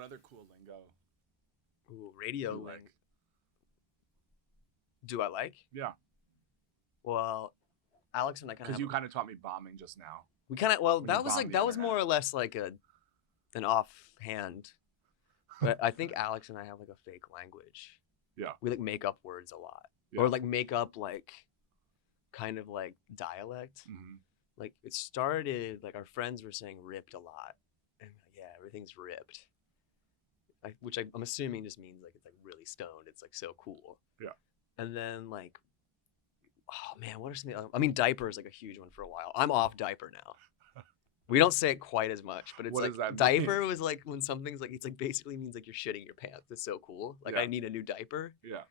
What other cool lingo Ooh, radio do you ling. like? Do I like? Yeah, Well, Alex and I kind because of you kind of taught me bombing just now. we kind of well when you that was bombed like the that was internet. more or less like an offhand. But I think Alex and I have like a fake language. Yeah. We like make up words a lot, Yeah. or like make up like kind of like dialect. Mhm. Like it started like our friends were saying ripped a lot, and like, yeah, everything's ripped. Which I'm assuming just means like it's like really stoned. It's like so cool. Yeah. And then like, oh man, what are some? I mean, diaper is like a huge one for a while. I'm off diaper now. We don't say it quite as much, but it's What like does that diaper mean? was like when something's like it's like basically means like you're shitting your pants. It's so cool. Like Yeah. I need a new diaper. Yeah.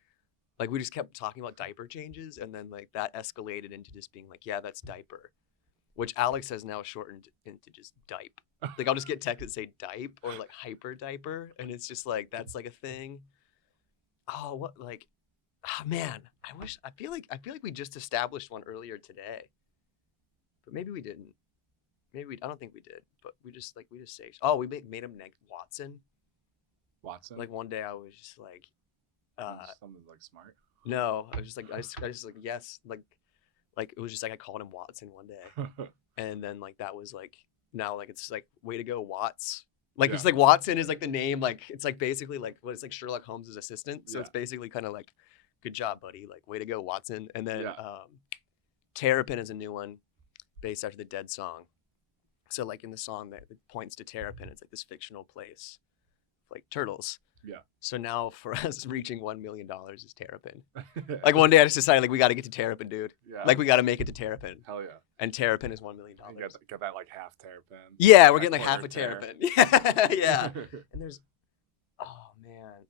Like we just kept talking about diaper changes, and then like that escalated into just being like, yeah, that's diaper, which Alex has now shortened into just dipe. Like I'll just get texts that say dipe or like hyper diaper, and it's just like that's like a thing. Oh, what like, man, I feel like we just established one earlier today, but maybe we didn't. I don't think we did, but we just say. Oh, we made him next Watson. Watson. Like one day I was just like, something like smart. no, I was just like I just like yes, like it was just like I called him Watson one day, and then like that was like now like it's like way to go Watts. Like it's Yeah. like Watson is like the name, like it's like basically like what it's like Sherlock Holmes' assistant. So Yeah. it's basically kind of like good job, buddy. Like way to go Watson. And then Yeah. Terrapin is a new one based after the Dead song. So like in the song that points to Terrapin, it's like this fictional place, like turtles. Yeah. So now for us reaching $1 million is Terrapin. Like one day I just decided like we got to get to Terrapin, dude. Yeah. Like we got to make it to Terrapin, Hell yeah. and Terrapin is $1 million. You get that like half terrapin. Yeah, we're that getting like half a quarter Terrapin. Yeah, yeah. And there's, oh man,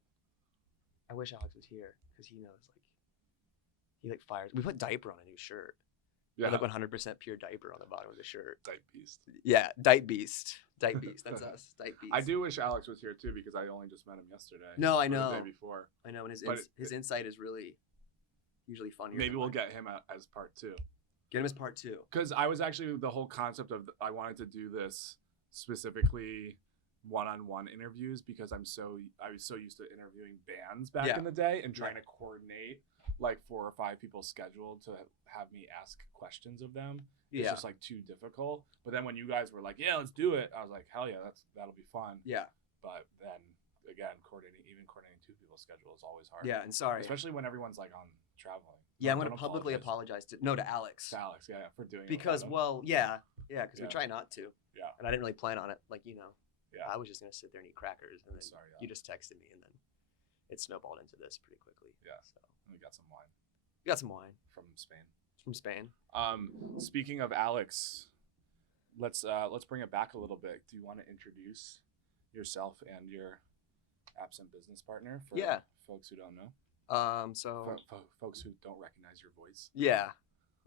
I wish Alex was here because he knows like, he like fires. We put diaper on a new shirt. Yeah. Like 100% pure diaper on the bottom of the shirt. Type beast. Yeah, Dipe Beast. Dipe Beast. That's us. Dipe Beast. I do wish Alex was here too because I only just met him yesterday. No, I or know. The day before. I know, and But his insight is really usually funnier. Maybe than we'll mine. get him as part 2. Get him as part 2. Because I was actually the whole concept of I wanted to do this specifically one-on-one interviews because I was so used to interviewing bands back Yeah. in the day and trying to coordinate like 4 or 5 people scheduled to have me ask questions of them. It's Yeah. just like too difficult. But then when you guys were like, yeah, let's do it, I was like, hell yeah, that'll be fun. Yeah. But then again, coordinating 2 people's schedule is always hard. Yeah, and sorry. Especially when everyone's like on traveling. Yeah, I'm Don't going to publicly apologize to Alex. to Alex, yeah, for doing it Because, without him. well, yeah, because we Yeah. try not to. Yeah. And I didn't really plan on it. Like, you know, Yeah. I was just going to sit there and eat crackers. And then Sorry, you Alex. just texted me, and then it snowballed into this pretty quickly. Yeah. So And we got some wine we got some wine from Spain. from Spain. Speaking of Alex, let's bring it back a little bit. Do you want to introduce yourself and your absent business partner for Yeah. folks who don't know? So Folks who don't recognize your voice. yeah,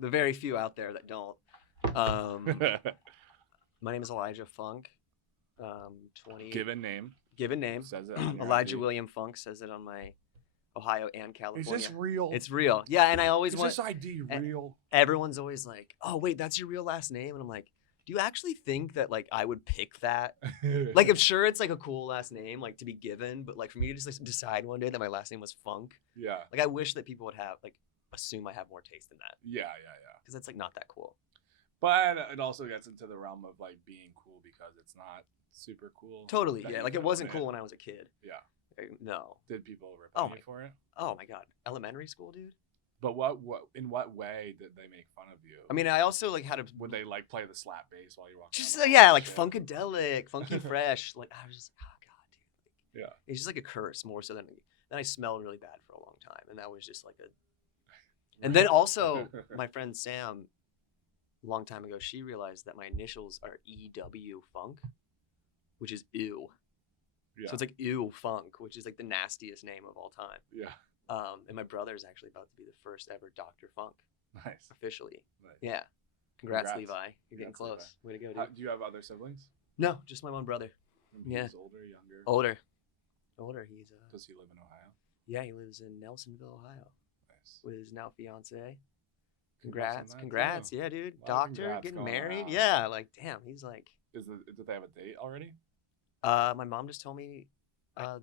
the very few out there that don't. My name is Elijah Funk. 20. Given name. Given name. Says it on your Elijah ID. William Funk says it on my Ohio and California. real? It's real. Yeah, and I always Is want. this ID real? Everyone's always like, "Oh, wait, that's your real last name," and I'm like, "Do you actually think that like I would pick that? Like, if sure it's like a cool last name like to be given, but like for me to just like, decide one day that my last name was Funk, yeah. like I wish that people would have like assume I have more taste than that Yeah. because that's like not that cool. But it also gets into the realm of like being cool because it's not super cool. Totally, that yeah. you Like it know wasn't it. cool when I was a kid. Yeah. Like, no. Did people rip Oh on my- you for it? Oh my god, elementary school, dude. But in what way did they make fun of you? I mean, I also like had a would they like play the slap bass while you walked? just down the yeah, hall like and shit? funkadelic, funky fresh. Like I was just oh god, dude. Like, Yeah. it's just like a curse more so than I smelled really bad for a long time, and that was just like a. And then also my friend Sam, a long time ago, she realized that my initials are EW Funk, which is ew. Yeah. So it's like ew Funk, which is like the nastiest name of all time. Yeah. And my brother is actually about to be the first ever Dr. Funk Nice. officially. Nice. Yeah. Congrats, Congrats. Levi. You're getting Congrats, close. Way to go, dude. Do you have other siblings? No, just my one brother. Yeah. He's older, younger. Older. He's Does he live in Ohio? yeah, he lives in Nelsonville, Ohio, Nice. with his now fiance. Congrats on Congrats, that, yeah, dude. A lot of Doctor, congrats getting going married. around. Yeah, like damn, he's like. Did they have a date already? My mom just told me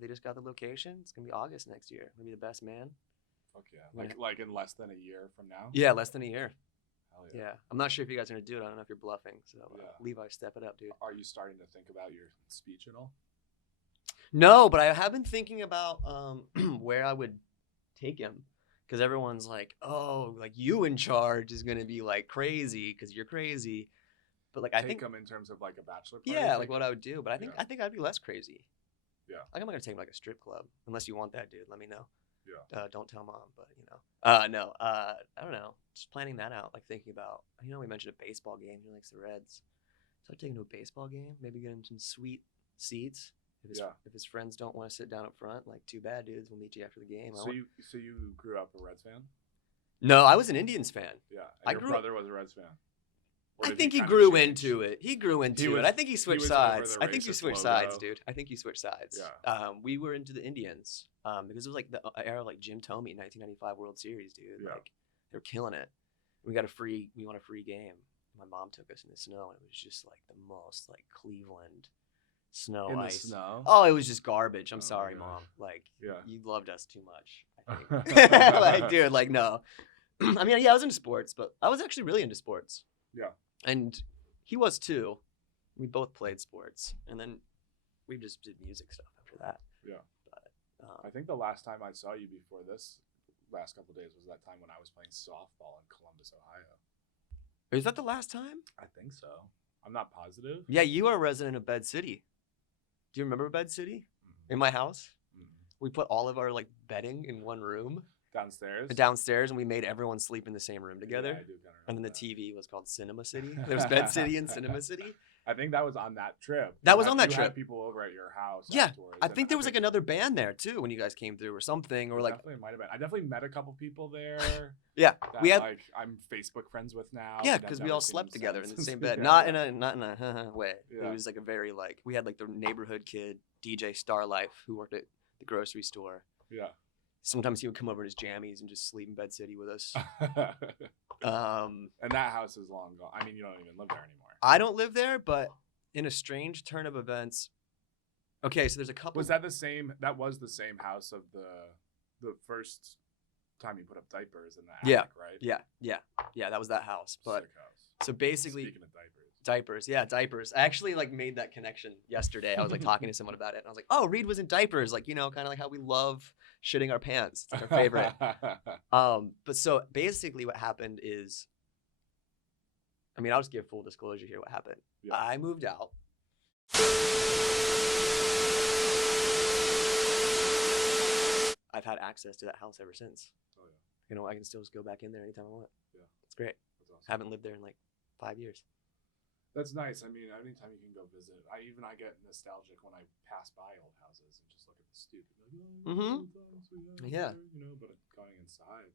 They just got the location. It's gonna be August next year. Gonna be the best man. Fuck yeah. Right. Like in less than a year from now. Yeah, less than a year. Hell Yeah, I'm not sure if you guys are gonna do it. I don't know if you're bluffing. So Yeah. Levi, step it up, dude. Are you starting to think about your speech at all? No, but I have been thinking about where I would take him, because everyone's like, "Oh, like you in charge is gonna be like crazy because you're crazy," but like I Take think, them in terms of like a bachelor party. yeah, like thing? what I would do. But Yeah. I think I'd be less crazy. Yeah. Like I'm not gonna take him like a strip club unless you want that, dude. Let me know. Yeah. Don't tell mom, but no. I don't know. Just planning that out, like thinking about. We mentioned a baseball game. He likes the Reds. So I'd take him to a baseball game. Maybe get him some sweet seats. If his friends don't want to sit down up front, like too bad, dudes. We'll meet you after the game. So you grew up a Reds fan? No, I was an Indians fan. Yeah. I And your brother was a Reds fan. Or I did think he kinda grew change? into it. He grew into was- it. I think he switched was over sides. the I think you racist switched logo. sides, dude. I think you switched sides. Yeah. We were into the Indians because it was like the era of like Jim Thome, 1995 World Series, dude. Yeah. Like they were killing it. We won a free game. My mom took us in the snow, and it was just like the most like Cleveland snow In the ice. snow? Oh, it was just garbage. I'm Oh, sorry, gosh. mom. Like Yeah. you loved us too much. I think. Like, dude, like no. I mean, yeah, I was into sports, but I was actually really into sports. Yeah. And he was too. We both played sports, and then we just did music stuff after that. Yeah. But I think the last time I saw you before this last couple of days was that time when I was playing softball in Columbus, Ohio. is that the last time? I think so. I'm not positive. Yeah, you are a resident of Bed City. Do you remember Bed City? Mhm. In my house, Mhm. we put all of our like bedding in one room Downstairs. downstairs, and we made everyone sleep in the same room together. Yeah, I do kinda And then the remember TV was called Cinema City. There's Bed City and Cinema City. that. I think that was on that trip. That You was had- on that you had trip. people over at your house. Yeah, afterwards, I and think there was like another band there too when you guys came through or something, or like definitely might have been. I definitely met a couple people there. yeah, that, we had like I'm Facebook friends with now. yeah but I've because we never all seen slept them together in the since. same bed, Yeah, not yeah. in a way. Yeah. It was like a very like we had like the neighborhood kid DJ Starlife who worked at the grocery store. Yeah. Sometimes he would come over in his jammies and just sleep in Bed City with us. And that house is long gone. I mean, you don't even live there anymore. I don't live there, but in a strange turn of events. Okay, so there's a couple. Was that the same? That was the same house of the first time you put up diapers in the attic, Yeah. right? Yeah. That was that house. But Sick house. so basically, Speaking of diapers. diapers. I actually like made that connection yesterday. I was like talking to someone about it, and I was like, "Oh, Reed was in diapers." Like kind of like how we love shitting our pants. It's like our favorite. But so basically, what happened is, I mean, I'll just give full disclosure here. What happened? Yeah. I moved out. I've had access to that house ever since. Oh, yeah. I can still just go back in there anytime I want. Yeah. It's great. That's awesome. Haven't lived there in like 5 years. That's nice. I mean, anytime you can go visit. I get nostalgic when I pass by old houses and just look at the stoop. And like, oh, Mhm. old times we had Yeah. here," but going inside,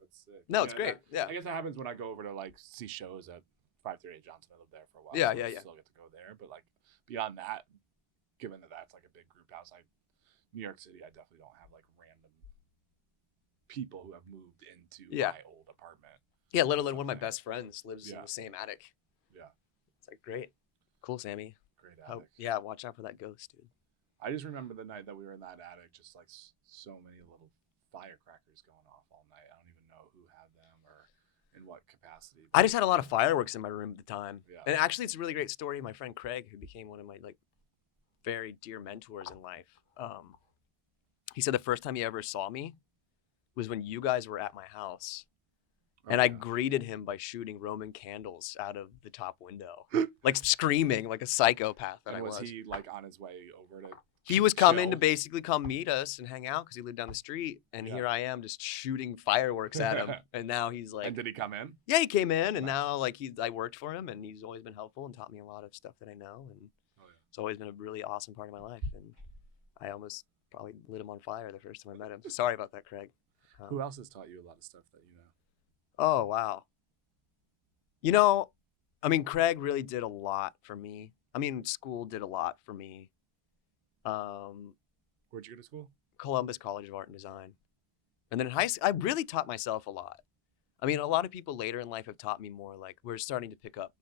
that's sick. No, it's Yeah, great. Yeah. I guess that happens when I go over to like see shows at 538 Johnson. I lived there for a while. Yeah, so yeah, I yeah. Still get to go there, but like beyond that, given that that's like a big group house, New York City, I definitely don't have like random people who have moved into Yeah. my old apartment. Yeah, let alone one of my best friends lives in Yeah. the same attic. Yeah. It's like great. Cool, Sammy. Great Oh, attic. yeah, watch out for that ghost, dude. I just remember the night that we were in that attic, just like so many little firecrackers going off all night. I don't even know who had them or in what capacity. I just had a lot of fireworks in my room at the time. Yeah. And actually, it's a really great story. My friend Craig, who became one of my like very dear mentors in life, he said the first time he ever saw me was when you guys were at my house. And I greeted him by shooting Roman candles out of the top window, like screaming like a psychopath that And I was was. he like on his way over to? He was coming to chill? basically come meet us and hang out because he lived down the street. And Yeah. here I am just shooting fireworks at him. And now he's like, And did he come in? yeah, he came in, and Nice. now like I worked for him, and he's always been helpful and taught me a lot of stuff that I know. And Oh, yeah. it's always been a really awesome part of my life. And I almost probably lit him on fire the first time I met him. Sorry about that, Craig. Who else has taught you a lot of stuff that you know? Oh, wow. I mean, Craig really did a lot for me. I mean, school did a lot for me. Where'd you go to school? Columbus College of Art and Design. And then in high school, I really taught myself a lot. I mean, a lot of people later in life have taught me more. Like, we're starting to pick up,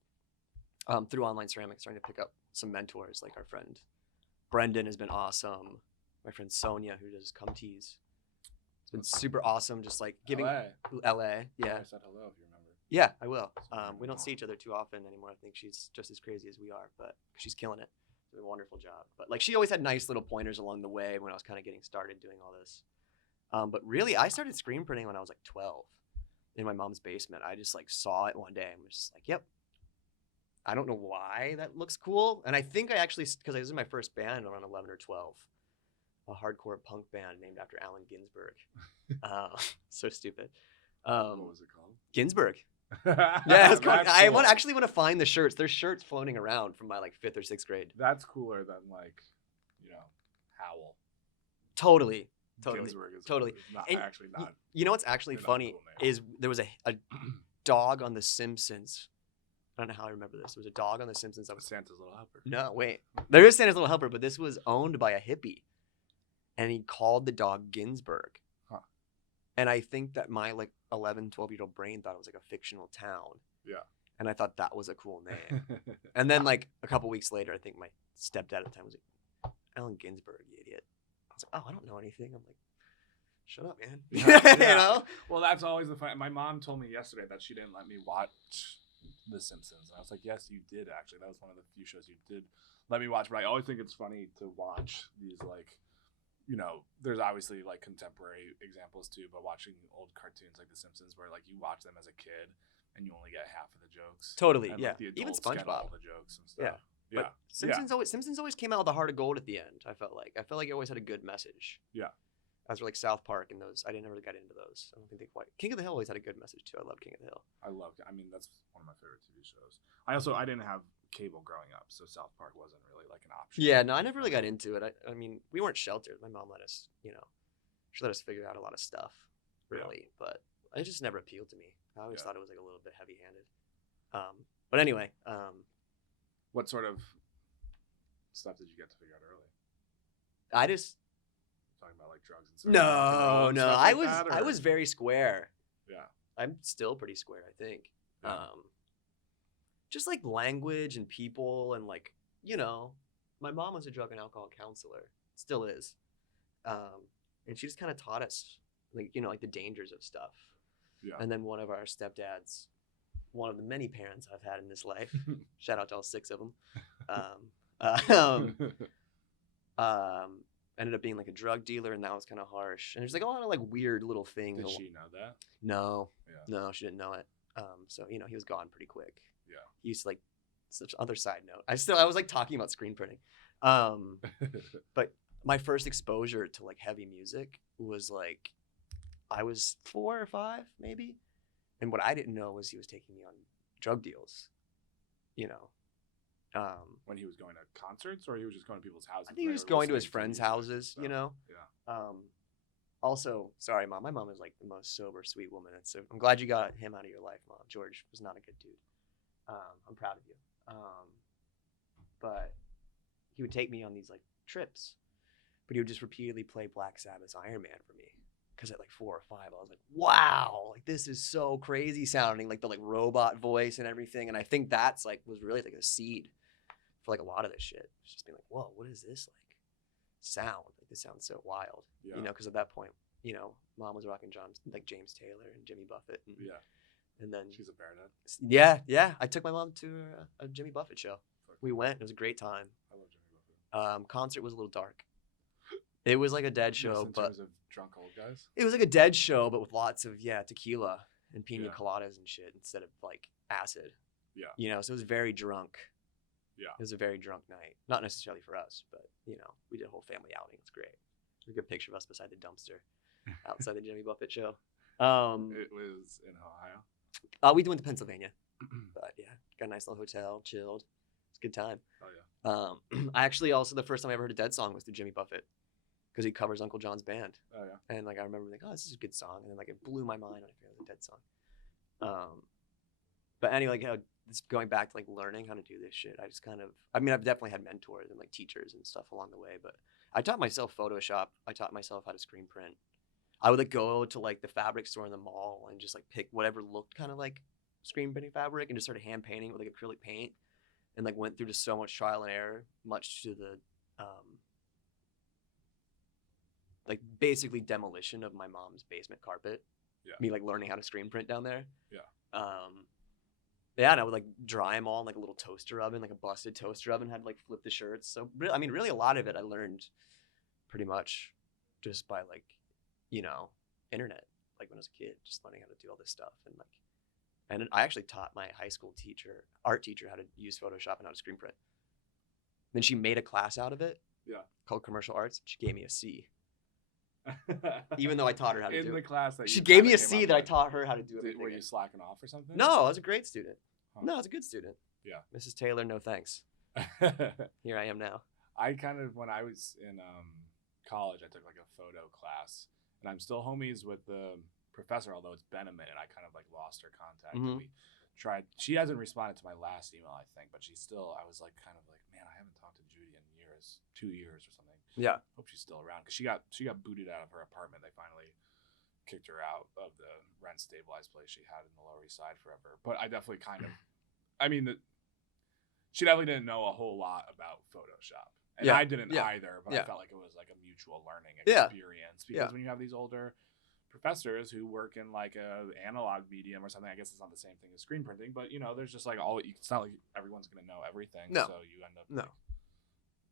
through online ceramics, starting to pick up some mentors, like our friend Brendan has been awesome. my friend Sonia, who does Come Tease. It's been super awesome, just like giving LA. LA. Yeah, I said hello if you remember. yeah, I will. We don't see each other too often anymore. I think she's just as crazy as we are, but she's killing it. Doing a wonderful job. But like she always had nice little pointers along the way when I was kind of getting started doing all this. But really, I started screen printing when I was like 12 in my mom's basement. I just like saw it one day and was just like, yep. I don't know why that looks cool. And I think I actually, because I was in my first band around 11 or 12, a hardcore punk band named after Allen Ginsberg. So stupid. What was it called? Ginsberg. Yeah, it's cool. That's I cool. actually want to find the shirts. There's shirts floating around from my like 5th or 6th grade. That's cooler than like, you know, Howl. Totally. Ginsberg is Totally. Not, And actually not. You know what's actually They're not a funny cool name. is there was a dog on The Simpsons. I don't know how I remember this. There was a dog on The Simpsons that was Santa's Little Helper. no wait. There is Santa's Little Helper, but this was owned by a hippie, and he called the dog Ginsberg. Huh. And I think that my like 11, 12-year-old brain thought it was like a fictional town. Yeah. And I thought that was a cool name. And then like a couple weeks later, I think my stepdad at the time was like, Allen Ginsberg, you idiot. I was like, oh, I don't know anything. I'm like, shut up, man. Yeah. You know? Well, that's always the fun. My mom told me yesterday that she didn't let me watch The Simpsons. And I was like, yes, you did, actually. That was one of the few shows you did let me watch. But I always think it's funny to watch these, like, you know, there's obviously, like, contemporary examples, too. But watching old cartoons like The Simpsons where, like, you watch them as a kid and you only get half of the jokes. Totally, And, yeah. like, the Even adults get all SpongeBob. the jokes and stuff. Yeah. Yeah. But Simpsons always came out with a heart of gold at the end. I felt like it always had a good message. Yeah. As for like South Park and those, I didn't really get into those. I don't think they quite. King of the Hill always had a good message too. I love King of the Hill. I mean, that's one of my favorite TV shows. I didn't have cable growing up, so South Park wasn't really like an option. Yeah, no, I never really got into it. I mean, we weren't sheltered. My mom let us, she let us figure out a lot of stuff, really. But it just never appealed to me. I always thought it was like a little bit heavy-handed. But anyway, What sort of stuff did you get to figure out early? I just Talking about like drugs and stuff. no. I was very square. Yeah. I'm still pretty square, I think. Yeah. Just like language and people and like, my mom was a drug and alcohol counselor, still is. And she just kind of taught us like, like the dangers of stuff. Yeah. And then one of our stepdads, one of the many parents I've had in this life, shout out to all 6 of them, ended up being like a drug dealer, and that was kind of harsh. And there's like a lot of like weird little things. Did she know that? No, Yeah. no, she didn't know it. So he was gone pretty quick. Yeah. He used to like such other side note. I was like talking about screen printing. But my first exposure to like heavy music was like I was 4 or 5 maybe, and what I didn't know was he was taking me on drug deals. When he was going to concerts, or he was just going to people's houses? I think he was going to his friends' houses. Yeah. Also, sorry, Mom. My mom is like the most sober, sweet woman. And so I'm glad you got him out of your life, Mom. George was not a good dude. I'm proud of you. But he would take me on these like trips, but he would just repeatedly play Black Sabbath's Iron Man for me. Because at like 4 or 5, I was like, wow, like this is so crazy sounding, like the like robot voice and everything. And I think that's like was really like a seed for like a lot of this shit. It's just being like, whoa, what is this like sound? Like this sounds so wild. Yeah. Because at that point, Mom was rocking like James Taylor and Jimmy Buffett. And then She's a baronet. yeah. I took my mom to a Jimmy Buffett show. We went. It was a great time. I love Jimmy Buffett. Concert was a little dark. It was like a dead show, In but terms of drunk old guys. it was like a dead show, but with lots of tequila and pina Yeah. coladas and shit instead of like acid. Yeah. So it was very drunk. Yeah. It was a very drunk night. Not necessarily for us, but we did a whole family outing. It's great. There's a good picture of us beside the dumpster outside the Jimmy Buffett show. It was in Ohio. We went to Pennsylvania, but yeah, got a nice little hotel, chilled. It's a good time. Oh yeah. I actually also the first time I ever heard a Dead song was through Jimmy Buffett because he covers Uncle John's band. Oh yeah. And like I remember like, oh, this is a good song, and then like it blew my mind when I figured it was a Dead song. But anyway, like just going back to like learning how to do this shit, I've definitely had mentors and like teachers and stuff along the way, but I taught myself Photoshop. I taught myself how to screen print. I would like go to like the fabric store in the mall and just like pick whatever looked kind of like screen printing fabric and just started hand painting with like acrylic paint, and like went through just so much trial and error, much to the like basically demolition of my mom's basement carpet. Yeah. Me like learning how to screen print down there. Yeah. Yeah, and I would like dry them all in like a little toaster oven, like a busted toaster oven. Had to like flip the shirts. So I mean, really, a lot of it I learned pretty much just by like, internet. Like when I was a kid, just learning how to do all this stuff and I actually taught my high school art teacher, how to use Photoshop and how to screen print. Then she made a class out of it. Yeah. Called commercial arts. She gave me a C. Even though I taught her how to in do the it. class that She you gave me kinda a came C up that I with. taught her how to do everything. Were you slacking off or something? No, I was a great student. Huh. No, I was a good student. Yeah. Mrs. Taylor, no thanks. Here I am now. I kind of, when I was in college, I took like a photo class, and I'm still homies with the professor, although it's been a minute. I kind of like lost her contact. Mhm. We tried. She hasn't responded to my last email, I think, but she's still. I was like, kind of like, man, I haven't talked to Judy in years, 2 years or something. Yeah. Hope she's still around because she got booted out of her apartment. They finally kicked her out of the rent stabilized place she had in the Lower East Side forever. But I definitely kind of, I mean, she definitely didn't know a whole lot about Photoshop. And Yeah, I didn't yeah, either, but yeah. I felt like it was like a mutual learning Yeah, experience because yeah. when you have these older professors who work in like a analog medium or something, I guess it's not the same thing as screen printing, but there's just like it's not like everyone's going to know everything. No. So you end up No. like,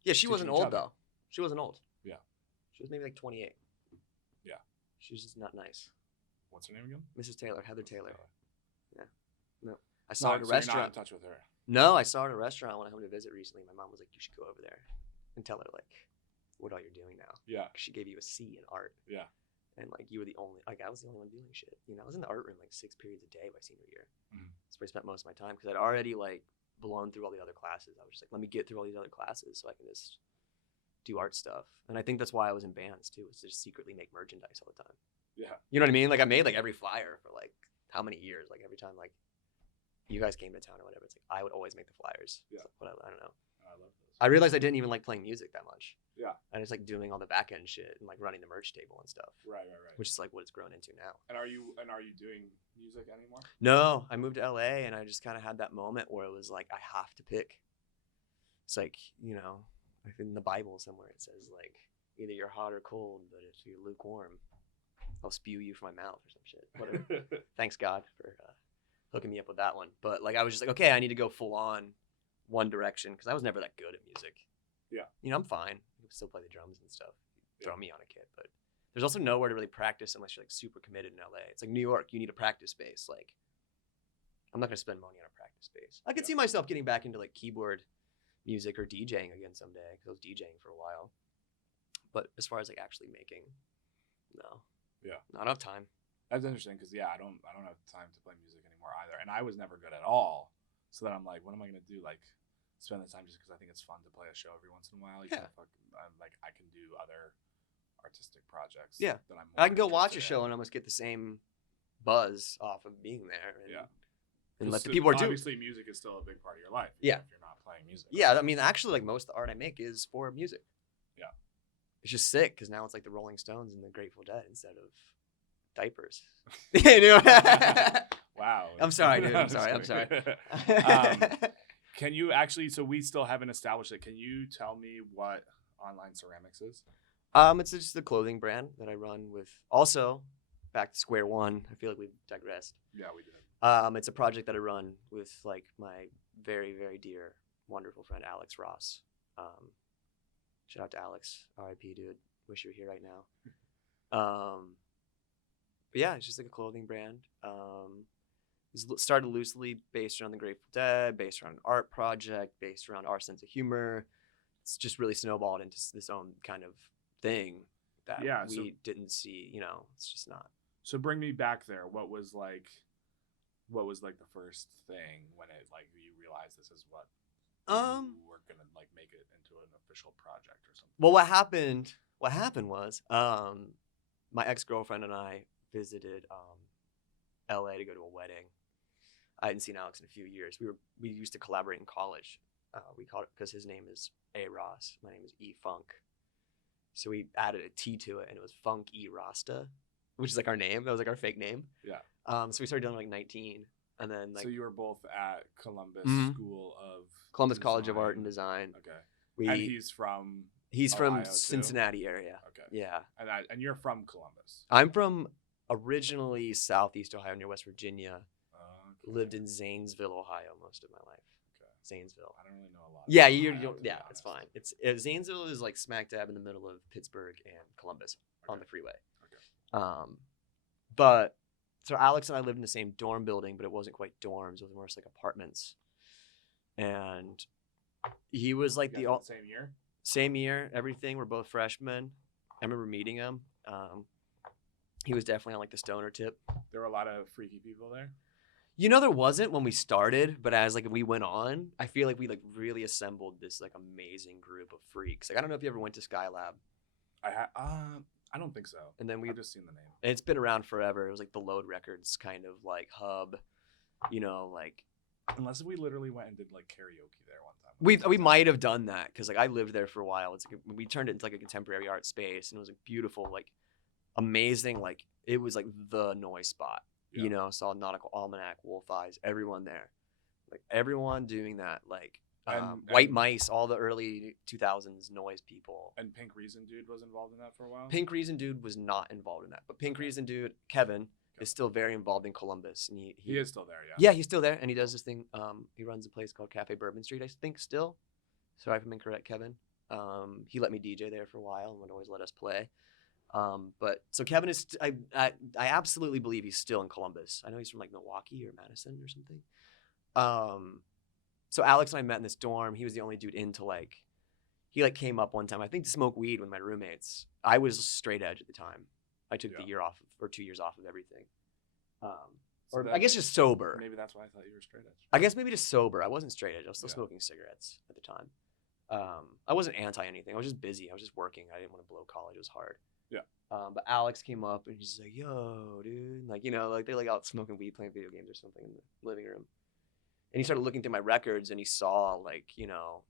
Yeah, she wasn't teaching each old other. though. She wasn't old. Yeah. She was maybe like 28. Yeah. She was just not nice. what's her name again? Mrs. Taylor, Heather Taylor. Taylor. No. I saw her at a So you're not restaurant. in touch with her. No, I saw her at a restaurant when I went to visit recently. My mom was like, "You should go over there and tell her like what all you're doing now." Yeah. 'Cause she gave you a C in art. Yeah. And like you were the only, like I was the only one doing shit. I was in the art room like 6 periods a day by senior year. Mhm. That's where I spent most of my time because I'd already like blown through all the other classes. I was just like, let me get through all these other classes so I can just do art stuff. And I think that's why I was in bands too, was to just secretly make merchandise all the time. Yeah. You know what I mean? Like I made like every flyer for like how many years? Like every time like you guys came to town or whatever, it's like I would always make the flyers. Yeah. So, whatever, I don't know. I love this. I realized I didn't even like playing music that much. Yeah. I just like doing all the back end shit and like running the merch table and stuff, Right. which is like what it's grown into now. And are you doing music anymore? No, I moved to LA and I just kind of had that moment where it was like I have to pick. It's like, like in the Bible somewhere it says like either you're hot or cold, but if you're lukewarm, I'll spew you from my mouth or some shit. Whatever. Thanks God for hooking me up with that one. But like I was just like, okay, I need to go full on one direction because I was never that good at music. Yeah. I'm fine. I can still play the drums and stuff. Throw me on a kit, but there's also nowhere to really practice unless you're like super committed in LA. It's like New York, you need a practice space. Like I'm not gonna spend money on a practice space. I could see myself getting back into like keyboard music or DJing again someday because I was DJing for a while. But as far as like actually making, no. Yeah. Not enough time. That's interesting because I don't have time to play music anymore either, and I was never good at all. So then I'm like, what am I gonna do? Like spend the time just because I think it's fun to play a show every once in a while. Yeah. Like I can do other artistic projects. Yeah. That I'm I can go watch a interested show in. and almost get the same buzz off of being there. And, Yeah. And let the So people are doing. obviously music is still a big part of your life. Yeah. If you're not playing music. Yeah, I mean, actually, like most of the art I make is for music. Yeah. It's just sick because now it's like the Rolling Stones and the Grateful Dead instead of diapers. You know? Wow. I'm sorry, dude. I'm sorry. Can you actually? So we still haven't established it. Can you tell me what Online Ceramics is? It's just a clothing brand that I run with. Also, back to square one. I feel like we've digressed. Yeah, we did. It's a project that I run with like my very, very dear, wonderful friend Alex Ross. Shout out to Alex, R.I.P. dude. Wish you were here right now. But yeah, it's just like a clothing brand. It's started loosely based around the Grateful Dead, based around an art project, based around our sense of humor. It's just really snowballed into this own kind of thing that Yeah, we so- didn't see. It's just not. So bring me back there. What was like the first thing when it like you realized this is what you were gonna like make it into an official project or something? Well, what happened was my ex-girlfriend and I visited LA to go to a wedding. I hadn't seen Alex in a few years. We used to collaborate in college. We called it because his name is A. Ross. My name is E. Funk. So we added a T to it, and it was Funk E. Rasta, which is like our name. That was like our fake name. Yeah. So we started doing like 19, and then like So you were both at Columbus Mhm. School of Columbus College of Art and Design. Design. Okay. And He's from from Ohio, too? Cincinnati area. Okay. Yeah. And you're from Columbus. I'm from originally Southeast Ohio near West Virginia. Okay. Lived in Zanesville, Ohio most of my life. Okay. Zanesville. I don't really know a lot. Yeah, about you Ohio, don't. to be Yeah, it's honest. fine. Zanesville is like smack dab in the middle of Pittsburgh and Columbus on the freeway. Okay. But so Alex and I lived in the same dorm building, but it wasn't quite dorms. It was more just like apartments. And he was like You guys in the same year. same year, everything. We're both freshmen. I remember meeting him. He was definitely on like the stoner tip. There were a lot of freaky people there. You know, there wasn't when we started, but as like we went on, I feel like we like really assembled this like amazing group of freaks. Like I don't know if you ever went to Skylab, I don't think so. and then I've just seen the name. it's been around forever. It was like the Load Records kind of like hub, you know, like Unless we literally went and did like karaoke there one time. we might have done that because like I lived there for a while. It's like we turned it into like a contemporary art space, and it was like beautiful, like amazing, like it was like the noise spot. Yeah. You know, saw Nautical Almanac, Wolf Eyes, everyone there, like everyone doing that, like White Mice, all the early 2000s noise people. And Pink Reason Dude was involved in that for a while. Pink Reason Dude was not involved in that, but Pink Reason Dude, Kevin, is still very involved in Columbus, and he is still there. Yeah. yeah, he's still there, and he does this thing. He runs a place called Cafe Bourbon Street, I think, still. Sorry if I'm incorrect, Kevin. He let me DJ there for a while and would always let us play. But so Kevin is, I absolutely believe he's still in Columbus. I know he's from like Milwaukee or Madison or something. So Alex and I met in this dorm. He was the only dude into like, he like came up one time, I think to smoke weed with my roommates. I was straight edge at the time. I took the year off or 2 years off of everything. Or I guess just sober. Maybe that's why I thought you were straight edge. I guess maybe just sober. I wasn't straight edge. I was still Yeah. smoking cigarettes at the time. I wasn't anti anything. I was just busy. I was just working. I didn't want to blow college. It was hard. Yeah. But Alex came up and he's just like, "Yo, dude," like, you know, like they're like out smoking weed, playing video games or something in the living room. And he started looking through my records and he saw like, you know,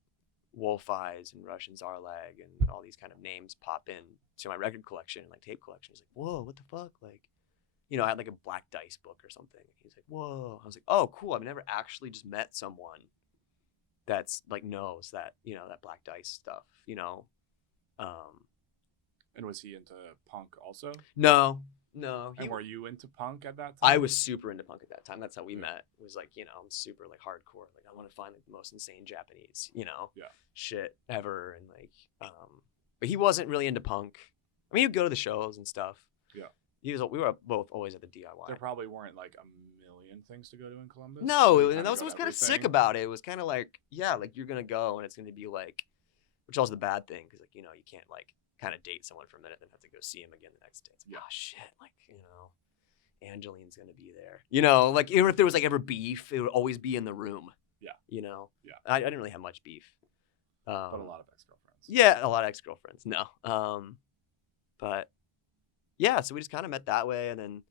Wolf Eyes and Russian Zarlag and all these kind of names pop in to my record collection and like tape collection. He's like, "Whoa, what the fuck?" Like, you know, I had like a Black Dice book or something. He's like, "Whoa." I was like, "Oh, cool. I've never actually just met someone that's like knows that, you know, that Black Dice stuff, you know." And was he into punk also? No. And were you into punk at that time? I was super into punk at that time. That's how we met. It was like, you know, I'm super like hardcore. Like I want to find like the most insane Japanese, you know, shit ever. And like, but he wasn't really into punk. I mean, he'd go to the shows and stuff. Yeah. We were both always at the DIY. There probably weren't like a million things to go to in Columbus. No, You and kinda that was go what's to kind of sick everything. about it. It was kind of like, yeah, like you're gonna go and it's gonna be like, which also the bad thing because like, you know, you can't like kind of date someone for a minute and have to go see him again the next day. It's like, oh shit, like, you know, Angeline's gonna be there. You know, like even if there was like ever beef, it would always be in the room. Yeah. You know. Yeah. I didn't really have much beef. But a lot of ex-girlfriends. Yeah, a lot of ex-girlfriends. No. But yeah, so we just kind of met that way and then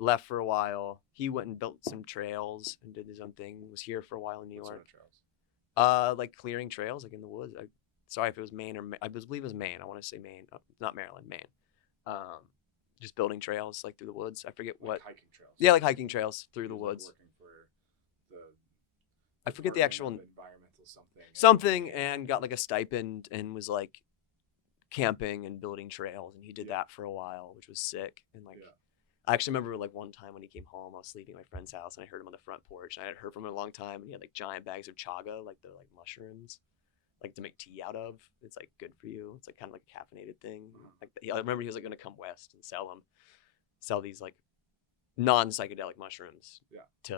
left for a while. He went and built some trails and did his own thing. Was here for a while in New What sort York. of trails? Like clearing trails, like in the woods. Sorry if it was Maine or I believe it was Maine. I want to say Maine, not Maryland, Maine. Just building trails like through the woods. I forget Like what. hiking trails. Yeah, like hiking trails through the He was, like, woods. working for the I forget the Department actual of environmental something, and got like a stipend and was like camping and building trails, and he did that for a while, which was sick. And like, Yeah. I actually remember like one time when he came home, I was sleeping at my friend's house, and I heard him on the front porch. And I hadn't heard from him in a long time, and he had like giant bags of chaga, like the like mushrooms, like to make tea out of. It's like good for you. It's like kind of like a caffeinated thing. Like I remember he was like gonna come west and sell these like non-psychedelic mushrooms. Yeah.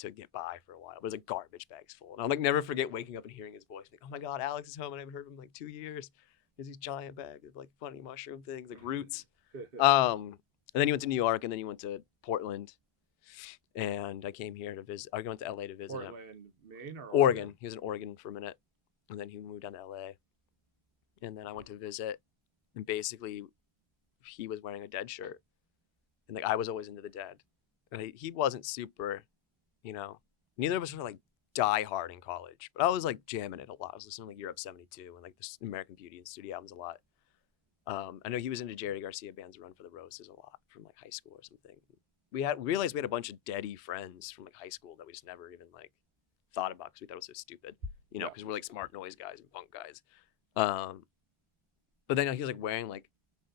To get by for a while. But it was like garbage bags full. And I'll like never forget waking up and hearing his voice. Like, oh my God, Alex is home and I haven't heard from him in like 2 years. He has these giant bags of like funny mushroom things, like roots. And then he went to New York and then he went to Portland. And I came here to visit. I went to LA to visit him. Portland, Maine, or Oregon. He was in Oregon for a minute. And then he moved down to LA. And then I went to visit. And basically, he was wearing a Dead shirt. And like I was always into the Dead. And he wasn't super, you know, neither of us were like die hard in college. But I was like jamming it a lot. I was listening to like Europe 72 and like the American Beauty and studio albums a lot. I know he was into Jerry Garcia Band's Run for the Roses a lot from like high school or something. We realized we had a bunch of Deady friends from like high school that we just never even like thought about because we thought it was so stupid, you know, because we're like smart noise guys and punk guys. But then he was like wearing like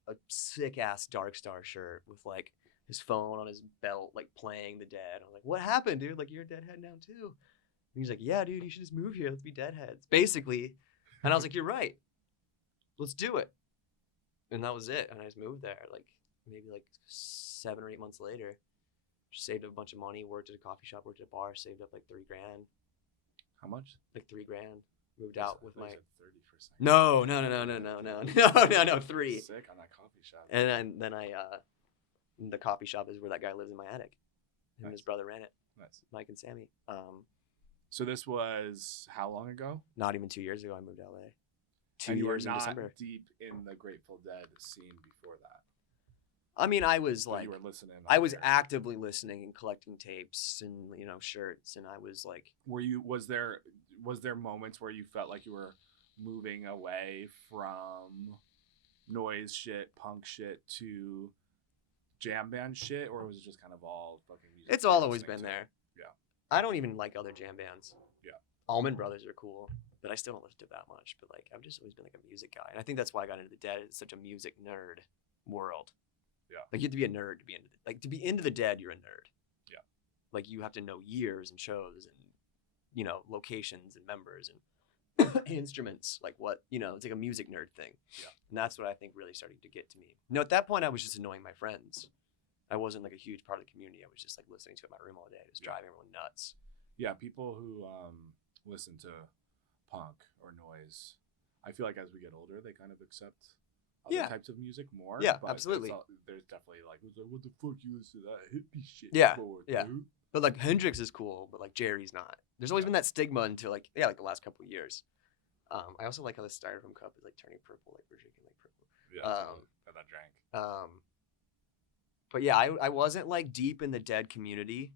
a sick ass Dark Star shirt with like his phone on his belt, like playing the Dead. I'm like, what happened, dude? Like, you're a Deadhead now too. And he's like, yeah, dude, you should just move here. Let's be Deadheads, basically. And I was like, you're right. Let's do it. And that was it. And I just moved there, like maybe like 7 or 8 months later. Just saved up a bunch of money, worked at a coffee shop, worked at a bar, saved up like $3,000. How much? Like $3,000. Moved out with my 30 for a second. No, 3. Sick on that coffee shop. And then I the coffee shop is where that guy lives in my attic. Him and his Nice. brother ran it, Nice. Mike and Sammy. So this was how long ago? Not even 2 years ago, I moved to LA. 2 And you were years in not December. deep in the Grateful Dead scene before that. I mean, I was So like, you were listening. I was there. actively listening and collecting tapes and shirts, and I was like, Was there moments where you felt like you were moving away from noise shit, punk shit to jam band shit, or was it just kind of all fucking music? it's you all were always listening been to? there. Yeah. I don't even like other jam bands. Yeah. Allman Brothers are cool, but I still don't listen to that much. But like, I've just always been like a music guy, and I think that's why I got into the Dead. It's such a music nerd world. Yeah. Like, you have to be a nerd to be into to be into the Dead. You're a nerd. Yeah. Like, you have to know years and shows and locations and members and instruments. Like, what it's like a music nerd thing. Yeah. And that's what I think really started to get to me. At that point, I was just annoying my friends. I wasn't like a huge part of the community. I was just like listening to it in my room all day. It was driving everyone nuts. Yeah, people who listen to punk or noise, I feel like as we get older, they kind of accept other Yeah. types of music more. Yeah, but absolutely. There's definitely like, what the fuck you listen to that hippie shit Yeah, for, yeah. dude? But like Hendrix is cool, but like Jerry's not. There's always Yeah. been that stigma until like the last couple of years. I also like how the styrofoam cup is like turning purple, like we're drinking like purple. Yeah, totally. That I drank. But yeah, I wasn't like deep in the Dead community.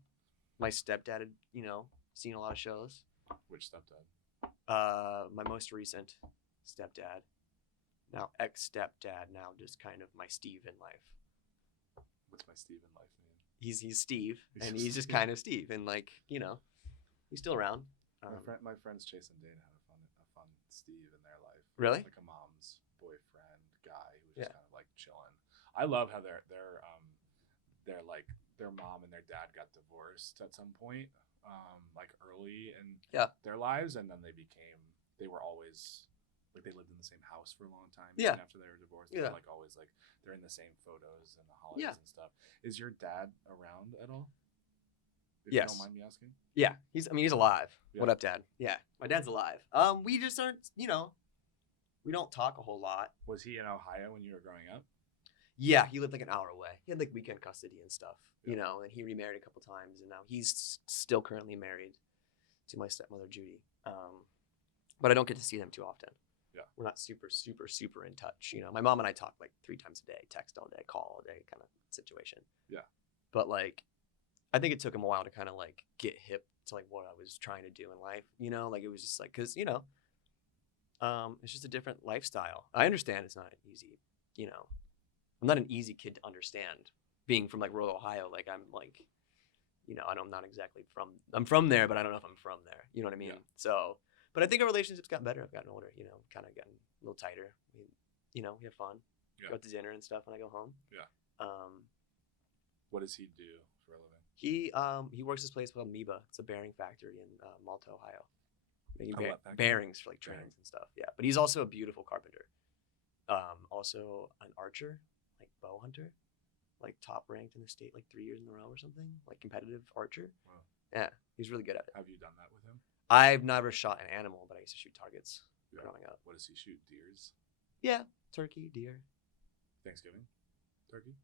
My stepdad had seen a lot of shows. Which stepdad? My most recent stepdad, now ex-stepdad, now just kind of my Steve in life. What's my Steve in life mean? He's Steve, He's and just he's just Steve. kind of Steve, and like he's still around. My friends Chase and Dane had a fun Steve in their life. Really? Like a mom's boyfriend guy who was Yeah. just kind of like chilling. I love how their like their mom and their dad got divorced at some point, like early in their lives, and then they were always like they lived in the same house for a long time. Yeah. Even after they were divorced, they were Yeah. like always like they're in the same photos and the holidays Yeah. and stuff. Is your dad around at all? If Yes. you don't mind me asking. Yeah, he's alive. Yeah. What up, Dad? Yeah, my dad's alive. We just aren't, we don't talk a whole lot. Was he in Ohio when you were growing up? Yeah, he lived like an hour away. He had like weekend custody and stuff, Yeah. and he remarried a couple times, and now he's still currently married to my stepmother, Judy. But I don't get to see them too often. Yeah. We're not super, super, super in touch. My mom and I talk like 3 times a day, text all day, call all day kind of situation. Yeah. But like, I think it took him a while to kind of like get hip to like what I was trying to do in life. Like it was just like, cause it's just a different lifestyle. I understand it's not easy, I'm not an easy kid to understand being from like rural Ohio. Like I'm like, I'm not exactly I'm from there, but I don't know if I'm from there. You know what I mean? Yeah. So, but I think our relationship's gotten better. I've gotten older, kind of gotten a little tighter. We have fun. Yeah. Go out to dinner and stuff when I go home. Yeah. What does he do for a living? He works this place called Amoeba. It's a bearing factory in Malta, Ohio. Making A what factory? bearings for like trains Bearings. and stuff. Yeah, but he's also a beautiful carpenter. Also an archer, like bow hunter, like top ranked in the state like 3 years in a row or something, like competitive archer. Wow. Yeah, he's really good at it. Have you done that with him? I've never shot an animal, but I used to shoot targets Yeah. growing up. What does he shoot? Deers? Yeah, turkey, deer. Thanksgiving? Turkey?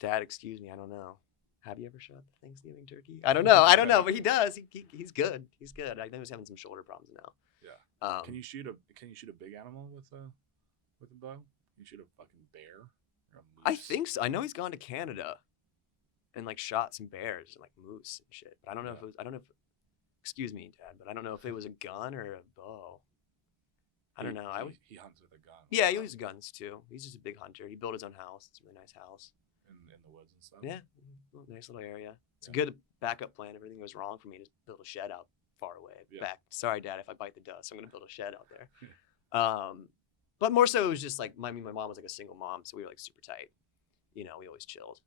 Dad, excuse me, I don't know. Have you ever shot the Thanksgiving turkey? I don't know, but he does. He's good. He's good. I know he's having some shoulder problems now. Yeah. Can you shoot a big animal with a bow? Can you shoot a fucking bear or a moose? I think so. I know he's gone to Canada and like shot some bears and like moose and shit. But I don't know Yeah. excuse me, Dad, but I don't know if it was a gun or a bow. I don't know. He hunts with a gun. Yeah, he uses guns too. He's just a big hunter. He built his own house. It's a really nice house. in the woods and stuff. Yeah, nice little area. It's a Yeah. good backup plan. If everything goes wrong for me, just build a shed out far away. Yeah. Back. Sorry, Dad, if I bite the dust, I'm gonna build a shed out there. But more so, it was just like my mom was like a single mom, so we were like super tight. You know, we always chilled.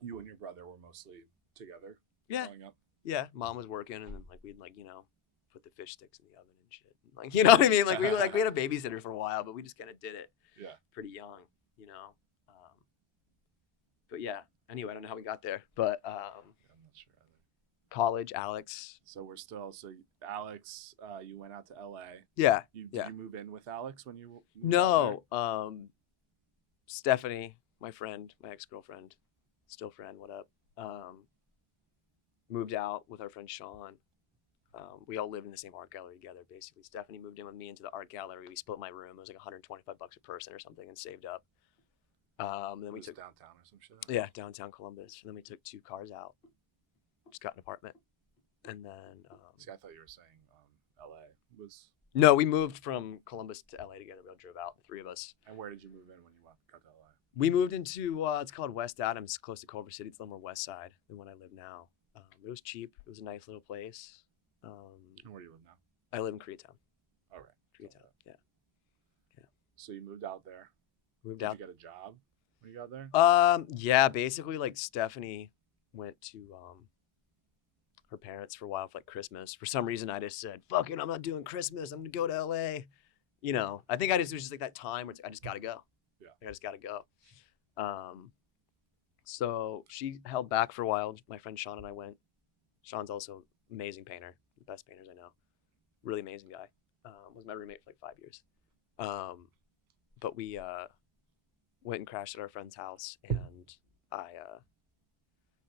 You and your brother were mostly together Yeah, growing up. yeah. Mom was working, and then like we'd like put the fish sticks in the oven and shit. And, like you know what I mean? Like we had a babysitter for a while, but we just kind of did it. Yeah. Pretty young, you know. But yeah. Anyway, I don't know how we got there, but I'm not sure either. college, Alex. So Alex, you went out to LA. Yeah. Did Yeah. you move in with Alex when you moved No. out Stephanie, my friend, my ex-girlfriend, still friend, what up? Moved out with our friend Sean. We all lived in the same art gallery together, basically. Stephanie moved in with me into the art gallery. We split my room. It was like $125 a person or something, and saved up. Then we took downtown or some shit? Yeah, downtown Columbus. And then we took 2 cars out. Just got an apartment. And then See, I thought you were saying LA was. no, we moved from Columbus to LA together. We all drove out, the 3 of us. And where did you move in when you got to LA? We moved into it's called West Adams, close to Culver City. It's a little more west side than when I live now. It was cheap. It was a nice little place. And where do you live now? I live in Koreatown. All right. Koreatown, yeah. So you moved out there. Moved Did out. you get a job when you got there? Yeah, basically like Stephanie went to her parents for a while for like Christmas. For some reason I just said, fuck it, I'm not doing Christmas. I'm gonna go to LA. You know, I think it was just like that time where it's like I just gotta go. Yeah. Like, I just gotta go. So she held back for a while. My friend Sean and I went. Sean's also amazing painter, the best painters I know. Really amazing guy. Was my roommate for like 5 years. But we went and crashed at our friend's house, and I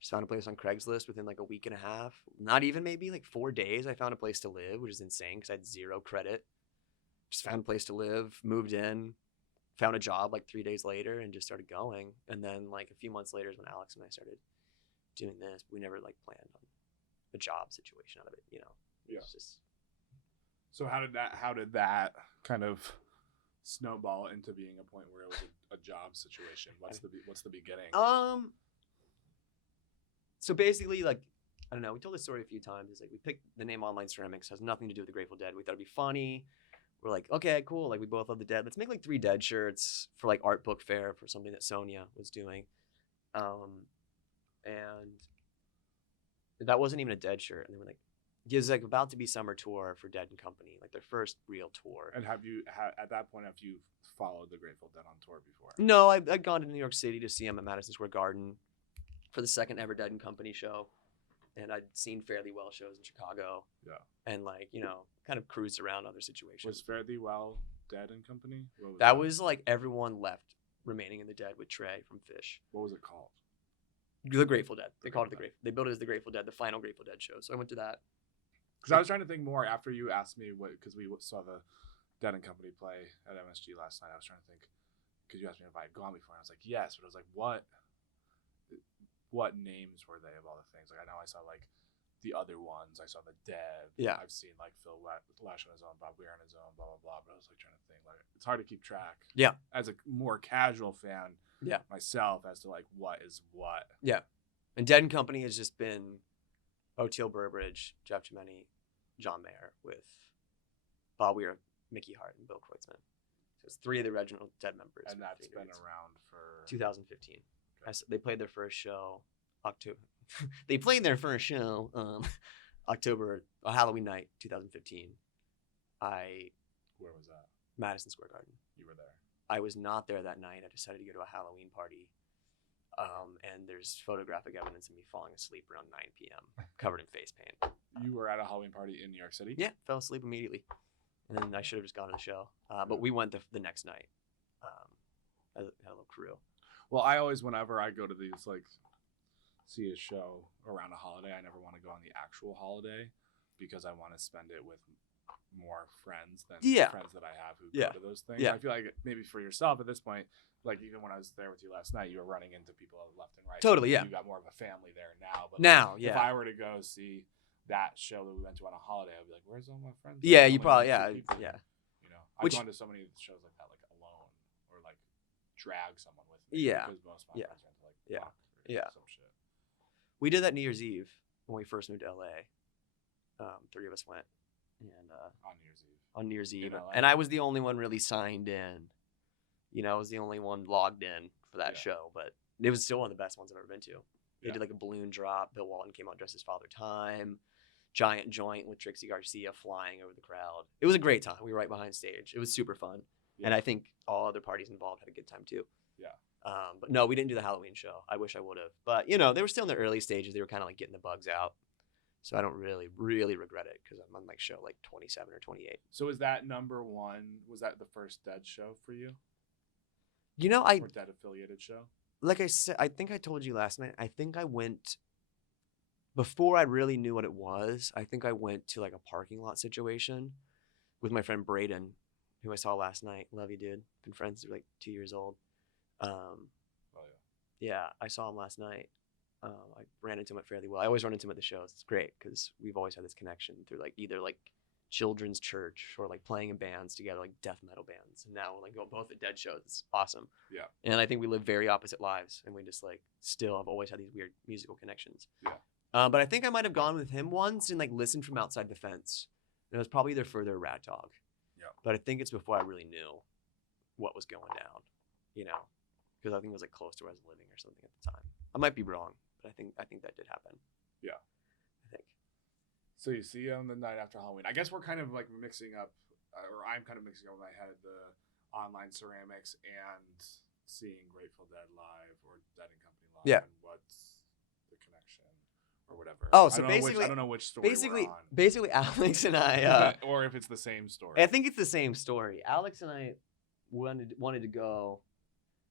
just found a place on Craigslist within like a week and a half. Not even maybe like 4 days. I found a place to live, which is insane because I had 0 credit. Just found a place to live, moved in, found a job like 3 days later, and just started going. And then like a few months later is when Alex and I started doing this. We never like planned on a job situation out of it, you know. Yeah. It's just So how did that kind of snowball into being a point where it was a job situation? What's the beginning? So basically, like, I don't know, we told this story a few times. It's like we picked the name Online Ceramics, has nothing to do with the Grateful Dead. We thought it'd be funny. We're like, okay, cool. Like, we both love the Dead. Let's make like 3 Dead shirts for like art book fair for something that Sonia was doing. And that wasn't even a Dead shirt. And they were like, it was like about to be summer tour for Dead and Company, like their first real tour. And at that point, have you followed the Grateful Dead on tour before? No, I'd gone to New York City to see them at Madison Square Garden for the second ever Dead and Company show. And I'd seen Fairly Well shows in Chicago. Yeah. And like, you know, kind of cruised around other situations. Was Fairly Well Dead and Company? That was like everyone left remaining in the Dead with Trey from Fish. What was it called? The Grateful Dead. They called it the Grateful. They built it as the Grateful Dead, the final Grateful Dead show. So I went to that. Because I was trying to think more after you asked me because we saw the Dead and Company play at MSG last night. I was trying to think because you asked me if I had gone before, and I was like, yes, but I was like, what names were they of all the things? Like I know I saw like the other ones. I saw the Dead. Yeah. I've seen like Phil Lash on his own, Bob Weir on his own, blah blah blah. But I was like trying to think like it's hard to keep track. Yeah. As a more casual fan. Yeah. Myself as to like what is what. Yeah. And Dead and Company has just been O'Teal Burbridge, Jeff Chimeni, John Mayer with Bob Weir, Mickey Hart, and Bill Kreutzmann. So it's 3 of the original Dead members. And that's been around for 2015. Okay. They played their first show October. They played their first show Halloween night 2015. Where was that? Madison Square Garden. You were there. I was not there that night. I decided to go to a Halloween party. And there's photographic evidence of me falling asleep around 9 p.m. covered in face paint. You were at a Halloween party in New York City? Yeah, fell asleep immediately. And then I should have just gone to the show. But we went the next night. Had a little crew. Well, I always, whenever I go to these, like, see a show around a holiday, I never want to go on the actual holiday because I want to spend it with more friends than friends that I have who go to those things. Yeah. I feel like maybe for yourself at this point, like even when I was there with you last night, you were running into people left and right. Totally, yeah. You got more of a family there now. But now, if I were to go see that show that we went to on a holiday, I'd be like, where's all my friends? Yeah, There's you only probably, like 2 people. You know, I've gone to so many shows like that, like alone or like drag someone with me. Yeah. Because most of my friends are into like rock or some shit. We did that New Year's Eve when we first moved to LA. 3 of us went. And on New Year's Eve. on New Year's Eve, LA. and I was the only one really signed in. You know, I was the only one logged in for that Yeah. show, but it was still one of the best ones I've ever been to. They Yeah. did like a balloon drop. Bill Walton came out dressed as Father Time. Giant joint with Trixie Garcia flying over the crowd. It was a great time. We were right behind stage. It was super fun, and Yeah. I think all other parties involved had a good time too. Yeah. But no, we didn't do the Halloween show. I wish I would have. But you know, they were still in the early stages. They were kind of like getting the bugs out. So I don't really regret it because I'm on like show like 27 or 28. So is that number one? Was that the first Dead show for you, You know, or Dead affiliated show? like I said, I think I told you last night. I think I went before I really knew what it was. I think I went to like a parking lot situation with my friend Braden, who I saw last night. Love you, dude. Been friends for like 2 years old. Oh yeah. Yeah, I saw him last night. I ran into him fairly well. I always run into him at the shows. It's great because we've always had this connection through like either like children's church or like playing in bands together, like death metal bands. And now we're like go both at Dead shows. It's awesome. Yeah. And I think we live very opposite lives, and we just like still have always had these weird musical connections. Yeah. But I think I might have gone with him once and like listened from outside the fence. And it was probably either Further or Rat Dog. Yeah. But I think it's before I really knew what was going down, you know, because I think it was like close to where I was living or something at the time. I might be wrong, but I think that did happen. Yeah. I think. So you see on the night after Halloween. I guess we're kind of like mixing up, or I'm kind of mixing up in my head the online ceramics and seeing Grateful Dead live or Dead and Company live. Yeah. And what's the connection or whatever. Oh, I so don't know basically- I don't know which story Basically, we're on. basically, Alex and I. Or if it's the same story. I think it's the same story. Alex and I wanted to go.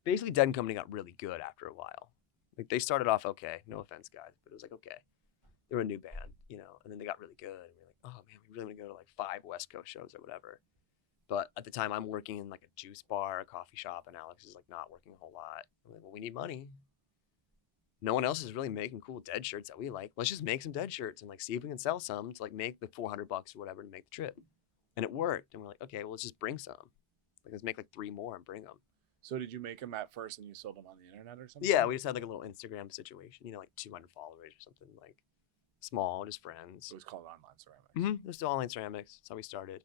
Basically, Dead and Company got really good after a while. Like they started off okay, no offense, guys, but it was like okay, they were a new band, you know, and then they got really good. And we were like, oh man, we really want to go to like 5 West Coast shows or whatever. But at the time, I'm working in like a juice bar, a coffee shop, and Alex is like not working a whole lot. I'm like, well, we need money. No one else is really making cool Dead shirts that we like. Let's just make some Dead shirts and like see if we can sell some to like make the $400 or whatever to make the trip. And it worked. And we're like, okay, well, let's just bring some. Like, let's make like 3 more and bring them. So did you make them at first and you sold them on the internet or something? Yeah, we just had like a little Instagram situation, you know, like 200 followers or something, like small, just friends. So it was called online ceramics. Mm-hmm. It was still online ceramics. That's how we started.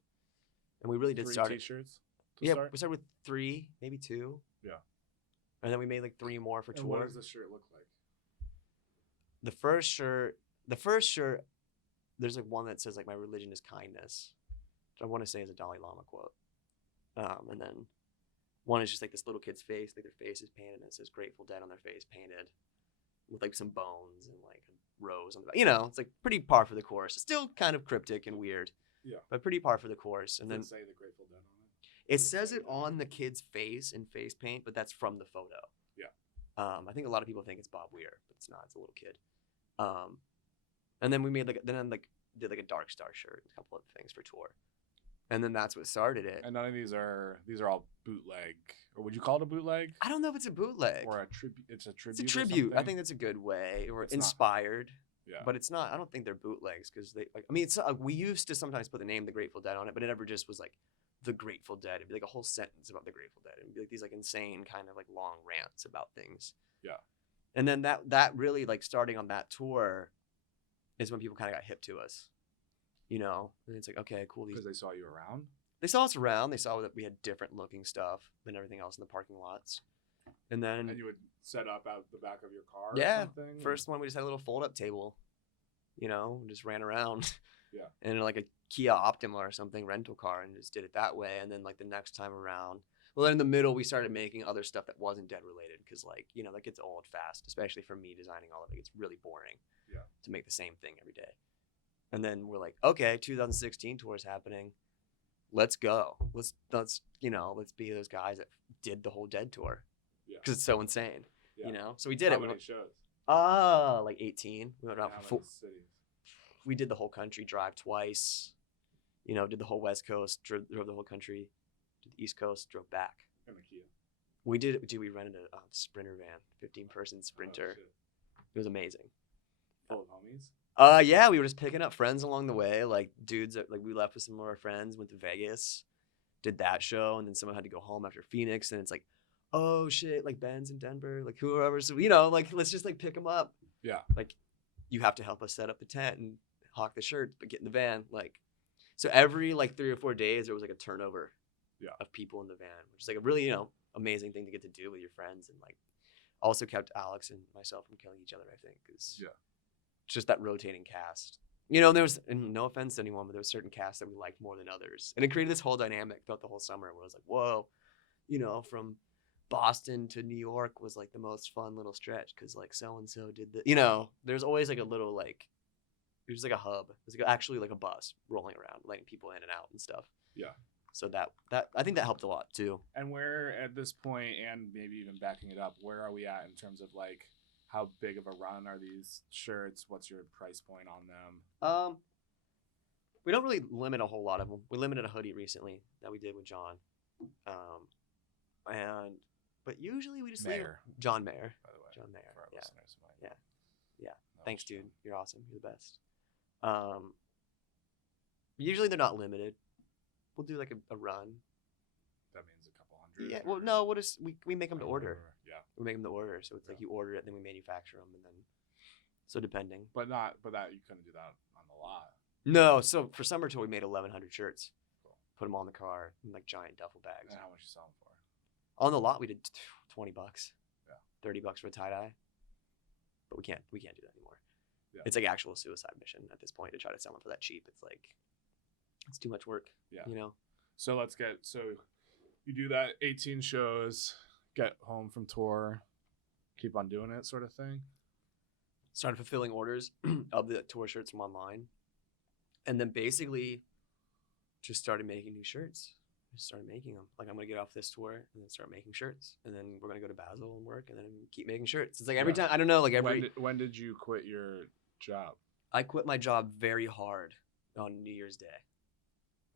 And we really did 3 start. t-shirts to Yeah, start? we started with 3, maybe 2. Yeah. And then we made like 3 more for And tour. what does this shirt look like? The first shirt, there's like one that says like my religion is kindness, which I want to say is a Dalai Lama quote. And then one is just like this little kid's face, like their face is painted and it says Grateful Dead on their face painted with like some bones and like a rose on the back. You know, it's like pretty par for the course. It's still kind of cryptic and weird. Yeah. But pretty par for the course. And Does then it say the Grateful Dead on it? it says it on the kid's face in face paint, but that's from the photo. Yeah. I think a lot of people think it's Bob Weir, but it's not. It's a little kid. And then we made did like a Dark Star shirt, a couple of things for tour, and then that's what started it. And none of these are all bootleg, or would you call it a bootleg? I don't know if it's a bootleg. Or a tribute? It's a tribute. It's a or tribute. I something? think that's a good way, or It's not. inspired. Yeah. But it's not. I don't think they're bootlegs because they. Like, I mean, it's we used to sometimes put the name The Grateful Dead on it, but it never just was like The Grateful Dead. It'd be like a whole sentence about The Grateful Dead. It'd be like these like insane kind of like long rants about things. Yeah. And then that really like starting on that tour is when people kind of got hip to us, you know. And it's like okay, cool. Because they saw you around. They saw us around. They saw that we had different looking stuff than everything else in the parking lots. And then And you would set up out the back of your car. yeah, Or something? first one we just had a little fold up table, you know, just ran around. Yeah. And like a Kia Optima or something rental car and just did it that way. And then like the next time around, well, then in the middle we started making other stuff that wasn't Dead related because like you know that gets old fast, especially for me designing all of it. It's really boring. Yeah. To make the same thing every day. And then we're like, okay, 2016 tour is happening. Let's go. Let's be those guys that did the whole Dead tour. Yeah. Because it's so insane. Yeah. You know? So we did How it. many shows? Like 18. We went And out how for many cities? we did the whole country drive twice. You know, did the whole West Coast, drove the whole country, did the East Coast, drove back. And the Kia. We rented a Sprinter van, 15-person Sprinter. Oh, shit. It was amazing. Full of homies. Yeah, we were just picking up friends along the way, like dudes that like we left with some of our friends, went to Vegas, did that show, and then someone had to go home after Phoenix, and it's like, oh shit, like Ben's in Denver, like whoever, so you know, like let's just like pick them up. Yeah. Like, you have to help us set up the tent and hawk the shirts, but get in the van, like. So every like 3 or 4 days, there was like a turnover Yeah. of people in the van, which is like a really, amazing thing to get to do with your friends. And like also kept Alex and myself from killing each other, I think, because Yeah. it's just that rotating cast. There was, and no offense to anyone, but there was certain casts that we liked more than others. And it created this whole dynamic throughout the whole summer where it was like, whoa, from Boston to New York was like the most fun little stretch because like so-and-so did the, there's always like a little like, there's like a hub. There's like actually like a bus rolling around, letting people in and out and stuff. Yeah. So that I think that helped a lot too. And where at this point, and maybe even backing it up, where are we at in terms of like how big of a run are these shirts? What's your price point on them? We don't really limit a whole lot of them. We limited a hoodie recently that we did with John, but usually we just leave Mayer, John Mayer. by the way. John Mayer. For our Yeah. listeners who might Yeah. Yeah. know Thanks, what you're dude. You're awesome. You're the best. Usually they're not limited. We'll do like a run. That means a couple hundred. Yeah. Well, no. We make them to order. Yeah. We make them to order, so it's like Yeah. you order it, then we manufacture them, and then so depending. But that you couldn't do that on the lot. No. So for summer tour, we made 1,100 shirts. Cool. Put them all in the car in like giant duffel bags. And how much you sell them for? On the lot, we did $20. Yeah. $30 for a tie dye. But we can't do that anymore. Yeah. It's like actual suicide mission at this point to try to sell them for that cheap. It's like it's too much work. Yeah. So So you do that 18 shows, get home from tour, keep on doing it, sort of thing. started fulfilling orders of the tour shirts from online, and then basically just started making new shirts. Just started making them. Like I'm gonna get off this tour and then start making shirts, and then we're gonna go to Basel and work, and then keep making shirts. It's like every time. I don't know. Like When did you quit your job? I quit my job very hard on New Year's Day.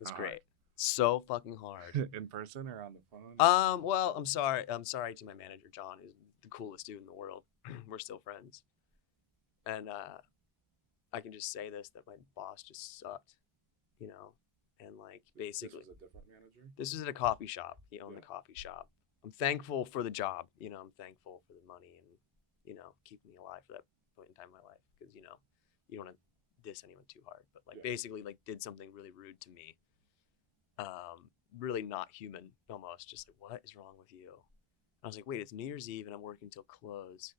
It was Hard. great. So fucking hard. In person or on the phone? Well, I'm sorry to my manager, John, who's the coolest dude in the world. We're still friends. And I can just say this, that my boss just sucked, and like basically This was a different manager? this was at a coffee shop. He owned Yeah. the coffee shop. I'm thankful for the job. I'm thankful for the money and, keeping me alive for that point in time in my life. Because, you don't want to diss anyone too hard. But like Yeah. basically like did something really rude to me. Really not human almost. Just like, what is wrong with you? And I was like, wait, it's New Year's Eve and I'm working till close.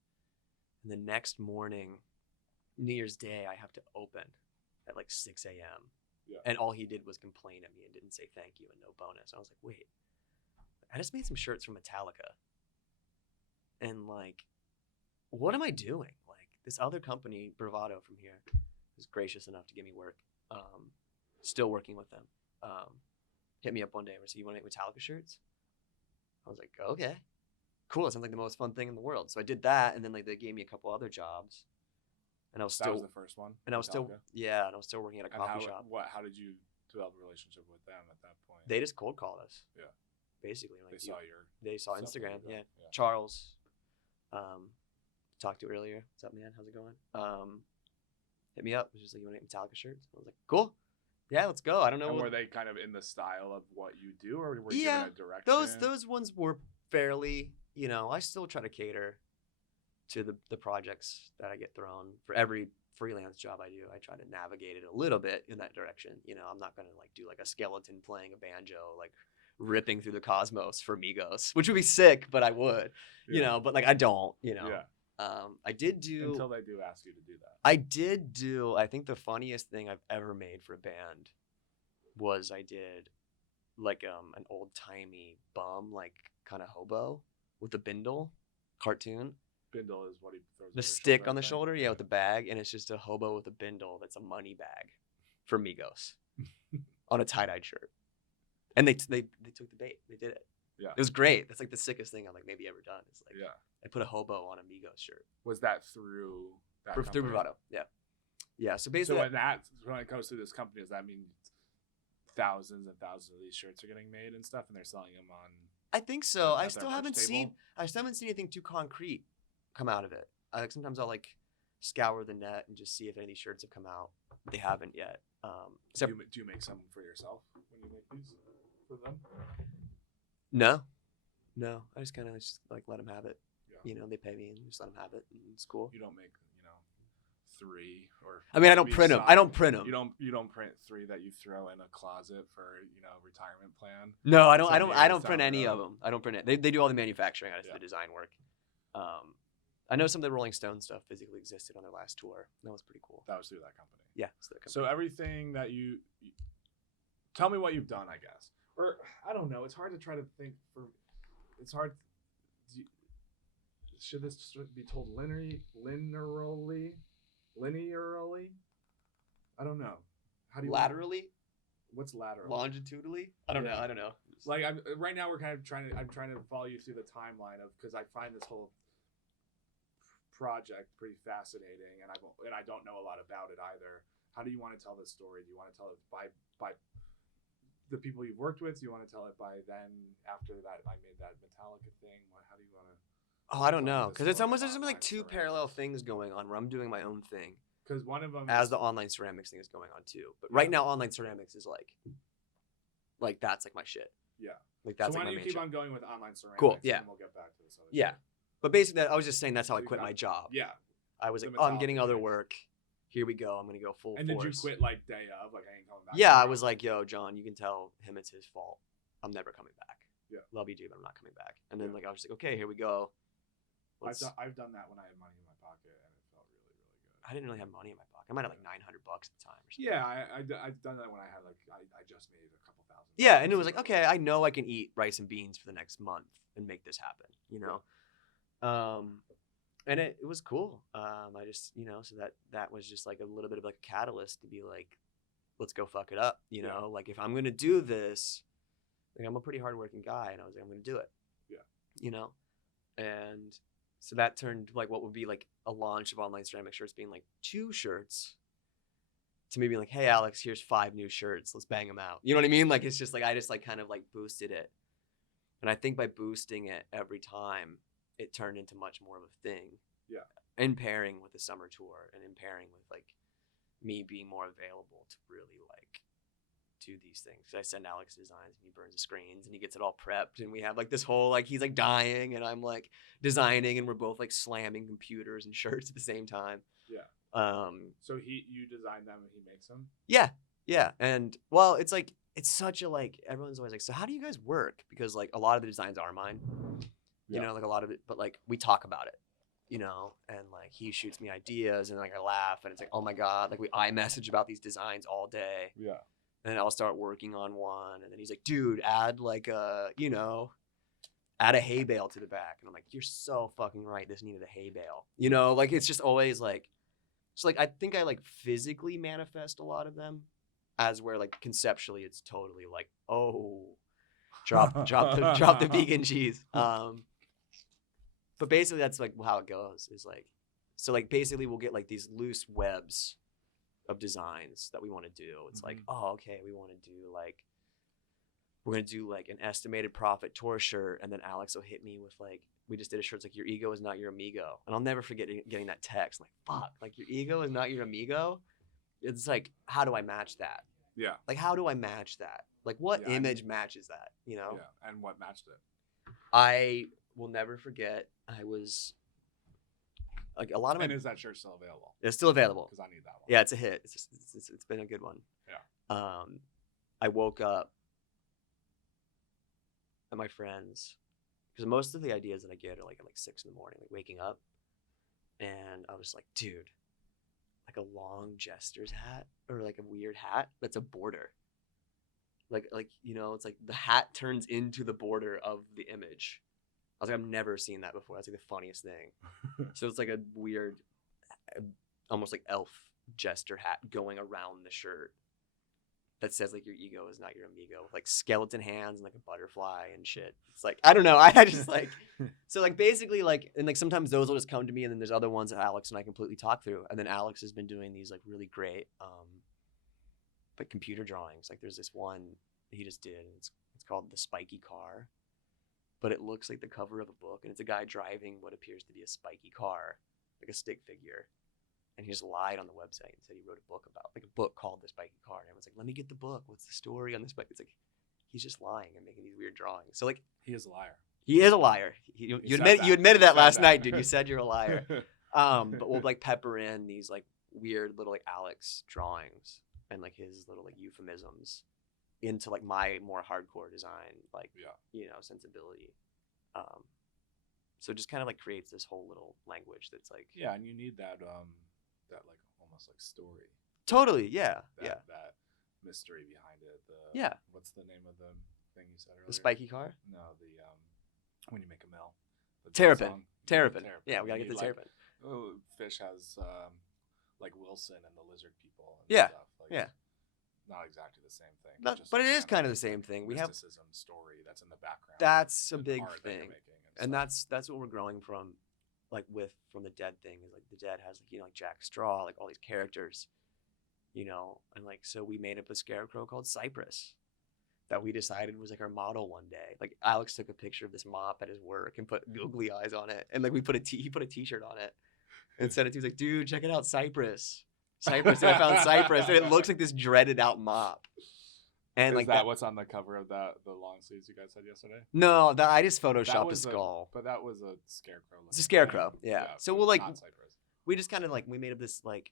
And the next morning, New Year's Day, I have to open at like 6 a.m. Yeah. And all he did was complain at me and didn't say thank you and no bonus. I was like, wait, I just made some shirts from Metallica. And like, what am I doing? Like this other company, Bravado from here, was gracious enough to give me work. Still working with them. Hit me up one day and said, you want to make Metallica shirts? I was like, okay, cool. It sounds like the most fun thing in the world. So I did that. And then like they gave me a couple other jobs. And I was That still, was the first one? and I was still, Metallica? yeah, and I was still working at a And coffee shop. how did you develop a relationship with them at that point? They just cold called us. Yeah. Basically. Like, They saw they saw stuff that Instagram. you Yeah. done. Charles, talked to earlier. What's up, man? How's it going? Hit me up. It was just like, you want to make Metallica shirts? I was like, cool. Yeah, let's go. I don't know. And what- were they kind of in the style of what you do, or were you Yeah, given a direction? those ones were fairly, I still try to cater to the projects that I get thrown. For every freelance job I do, I try to navigate it a little bit in that direction. I'm not going to like do like a skeleton playing a banjo, like ripping through the cosmos for Migos, which would be sick, but I would, but like I don't, Yeah. I did do Until they do ask you to do that. I think the funniest thing I've ever made for a band was I did like an old timey bum, like kind of hobo with a bindle cartoon. Bindle is what he throws. The over stick shoulder, on the I think. shoulder, yeah, with the bag, and it's just a hobo with a bindle that's a money bag for Migos on a tie-dyed shirt. And they took the bait. They did it. Yeah. It was great. That's like the sickest thing I've like maybe ever done. It's like Yeah. I put a hobo on a Migos shirt. Was that through that Through company? Bravado. Yeah. Yeah. So So basically when it comes to this company, does that mean thousands and thousands of these shirts are getting made and stuff, and they're selling them on? I think so. at I their still merch haven't seen table? anything too concrete come out of it. Sometimes I'll like scour the net and just see if any of these shirts have come out. They haven't yet. Except Do you make some for yourself when you make these for them? no. I just kind of like let them have it. Yeah. They pay me and just let them have it. And it's cool. You don't make 3 or. I mean, I don't maybe print them. some. I don't print them. You don't print 3 that you throw in a closet for retirement plan. No, I don't. I Some don't. I years don't print down the any of road. them. I don't print it. They do all the manufacturing. I just do Yeah. the design work. I know some of the Rolling Stone stuff physically existed on their last tour. That was pretty cool. That was through that company. Yeah. So, So everything that you tell me what you've done, I guess, or I don't know. It's hard to try to think for. It's hard. Should this be told linearly? I don't know. How do you laterally, What's lateral? longitudinally. I don't know. I don't know. Like right now, we're kind of trying to. I'm trying to follow you through the timeline of because I find this whole project pretty fascinating, and I don't know a lot about it either. How do you want to tell this story? Do you want to tell it by the people you've worked with? Do you want to tell it by then after that I made that Metallica thing? How do you want to? Oh, I don't know, because it's almost There's there's like two parallel things going on where I'm doing my own thing Because one of them as the online ceramics thing is going on too. But right now, online ceramics is like that's like my shit. Yeah. Like that's so why like don't my you main keep shit. on going with online ceramics? Cool, and yeah. then we'll get back to this other Yeah. shit. But basically, I was just saying that's how I So quit you my got- job. Yeah. I was The like, oh, I'm getting Metallica other thing. work. Here we go. I'm gonna go full And force. did you quit like day of? Like I ain't coming back. Yeah, I tomorrow? was like, yo, John, you can tell him it's his fault. I'm never coming back. Yeah. Love you, dude, but I'm not coming back. And then Yeah. like I was just like, okay, here we go. I've done that when I had money in my pocket, and it felt really, really good. I didn't really have money in my pocket. I might have like $900 at the time or something. Yeah, I've done that when I had like I just made a couple thousand. Yeah, and it was like, okay, I know I can eat rice and beans for the next month and make this happen, you know? And it was cool. I just, so that was just like a little bit of like a catalyst to be like, let's go fuck it up, you know? Like if I'm going to do this, like I'm a pretty hardworking guy, and I was like, I'm going to do it. Yeah. You know? And so that turned like what would be like a launch of online ceramic shirts being like 2 shirts to me being like, hey, Alex, here's 5 new shirts. Let's bang them out. You know what I mean? Like, it's just like, I just like kind of like boosted it. And I think by boosting it every time, it turned into much more of a thing. Yeah. In pairing with the summer tour and in pairing with like me being more available to really like do these things. I send Alex designs and he burns the screens and he gets it all prepped. And we have like this whole, like, he's like dying and I'm like designing and we're both like slamming computers and shirts at the same time. Yeah. So you design them and he makes them? Yeah. Yeah. And well, it's like, it's such a like, everyone's always like, so how do you guys work? Because like a lot of the designs are mine, you know, like a lot of it, but like we talk about it, you know, and like he shoots me ideas and like I laugh and it's like, oh my God, like we iMessage about these designs all day. Yeah. And then I'll start working on one. And then he's like, dude, add like add a hay bale to the back. And I'm like, you're so fucking right. This needed a hay bale. You know, like it's just always like, so like I think I like physically manifest a lot of them as where like conceptually it's totally like, oh, drop the vegan cheese. But basically that's like how it goes is like, so like basically we'll get like these loose webs of designs that we want to do. It's like, oh, okay, we want to do like, we're going to do like an estimated profit tour shirt. And then Alex will hit me with like, we just did a shirt. It's like, your ego is not your amigo. And I'll never forget getting that text. I'm like, fuck, like your ego is not your amigo. It's like, how do I match that? Yeah. Like, how do I match that? Like what image matches that, you know? Yeah. And what matched it? I will never forget. I was like a lot of my. And is that shirt still available? It's still available. Because I need that one. Yeah, it's a hit. It's been a good one. Yeah. I woke up at my friends because most of the ideas that I get are like at like 6 a.m, like waking up, and I was like, dude, like a long jester's hat or like a weird hat that's a border. Like you know, it's like the hat turns into the border of the image. I was like, I've never seen that before. That's like the funniest thing. So it's like a weird, almost like elf jester hat going around the shirt that says like your ego is not your amigo, with like skeleton hands and like a butterfly and shit. It's like, I don't know. I just like, so like basically like, and like sometimes those will just come to me and then there's other ones that Alex and I completely talk through. And then Alex has been doing these like really great, like computer drawings. Like there's this one he just did. And it's called The Spiky Car. But it looks like the cover of a book, and it's a guy driving what appears to be a spiky car, like a stick figure. And he just lied on the website and said he wrote a book about, like a book called The Spiky Car. And everyone's like, let me get the book. What's the story on the spiky? It's like, he's just lying and making these weird drawings. So like, He is a liar. he is a liar. You admitted that last night, dude. You said you're a liar. But we'll like pepper in these like weird little like Alex drawings and like his little like euphemisms into like my more hardcore design, like sensibility. So it just kind of like creates this whole little language that's like and you need that that like almost like story. Totally, yeah, that mystery behind it. What's the name of the thing you said earlier? The spiky car? No, the when you make a mill. Terrapin. Yeah, we gotta get the terrapin. Fish has like Wilson and the lizard people. And Yeah, stuff. Like, not exactly the same thing. But it is kind of the same thing. We have story that's in the background. That's a big thing, and that's what we're growing from, like from the Dead thing. Is like the Dead has like like Jack Straw, like all these characters, and like so we made up a scarecrow called Cypress, that we decided was like our model one day. Like Alex took a picture of this mop at his work and put googly eyes on it, and like he put a t-shirt on it, and sent it to. He was like, "Dude, check it out, Cypress." And I found Cypress, and it looks like this dreaded out mop. And is like that what's on the cover of the long sleeves you guys said yesterday? No, I just photoshopped a skull. But that was a scarecrow. It's a scarecrow, yeah. So we'll like not Cypress. We just kind of like we made up this like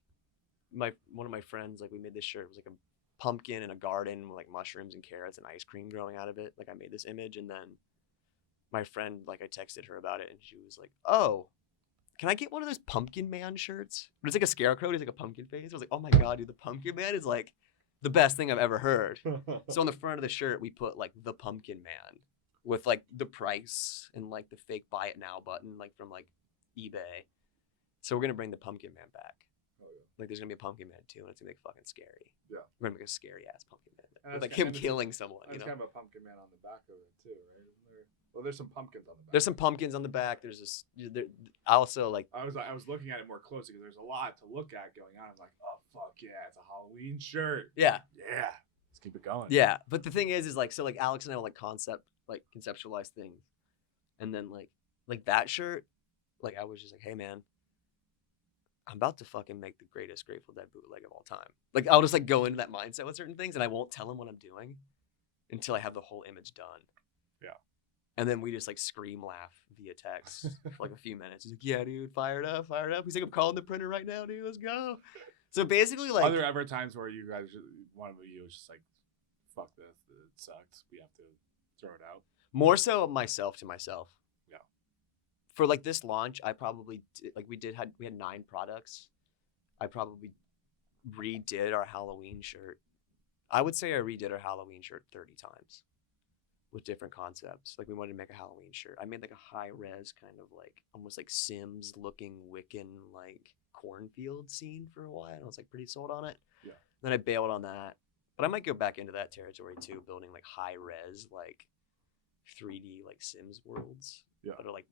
one of my friends, like we made this shirt. It was like a pumpkin in a garden with like mushrooms and carrots and ice cream growing out of it. Like I made this image, and then my friend, like I texted her about it, and she was like, "Oh, can I get one of those Pumpkin Man shirts? But it's like a scarecrow, it's like a pumpkin face." I was like, "Oh my god, dude, the Pumpkin Man is like the best thing I've ever heard." So on the front of the shirt, we put like the Pumpkin Man with like the price and like the fake buy it now button, like from like eBay. So we're gonna bring the Pumpkin Man back. Oh, yeah. Like there's gonna be a Pumpkin Man too, and it's gonna be fucking scary. Yeah, we're gonna make a scary ass Pumpkin Man, with like him killing someone. There's kind of a Pumpkin Man on the back of it too, right? Isn't there? Well, there's some pumpkins on the back. There's some pumpkins on the back. There's this. Also, like I was looking at it more closely because there's a lot to look at going on. I'm like, oh fuck yeah, it's a Halloween shirt. Yeah. Let's keep it going. Yeah, but the thing is like so like Alex and I will like conceptualize things, and then like that shirt, like I was just like, hey man, I'm about to fucking make the greatest Grateful Dead bootleg of all time. Like I'll just like go into that mindset with certain things, and I won't tell him what I'm doing until I have the whole image done. Yeah. And then we just like scream laugh via text for like a few minutes. He's like, yeah, dude, fired up. He's like, I'm calling the printer right now, dude. Let's go. So basically, like, are there ever times where you guys, one of you was just like, fuck this, it sucks, we have to throw it out? More so myself to myself. Yeah. For like this launch, I probably we had 9 products. I probably redid our Halloween shirt. I would say I redid our Halloween shirt 30 times. With different concepts. Like we wanted to make a Halloween shirt. I made like a high res kind of like almost like Sims looking Wiccan like cornfield scene for a while. I was like pretty sold on it. Yeah. Then I bailed on that. But I might go back into that territory too, building like high res like 3D like Sims worlds. Yeah. That are like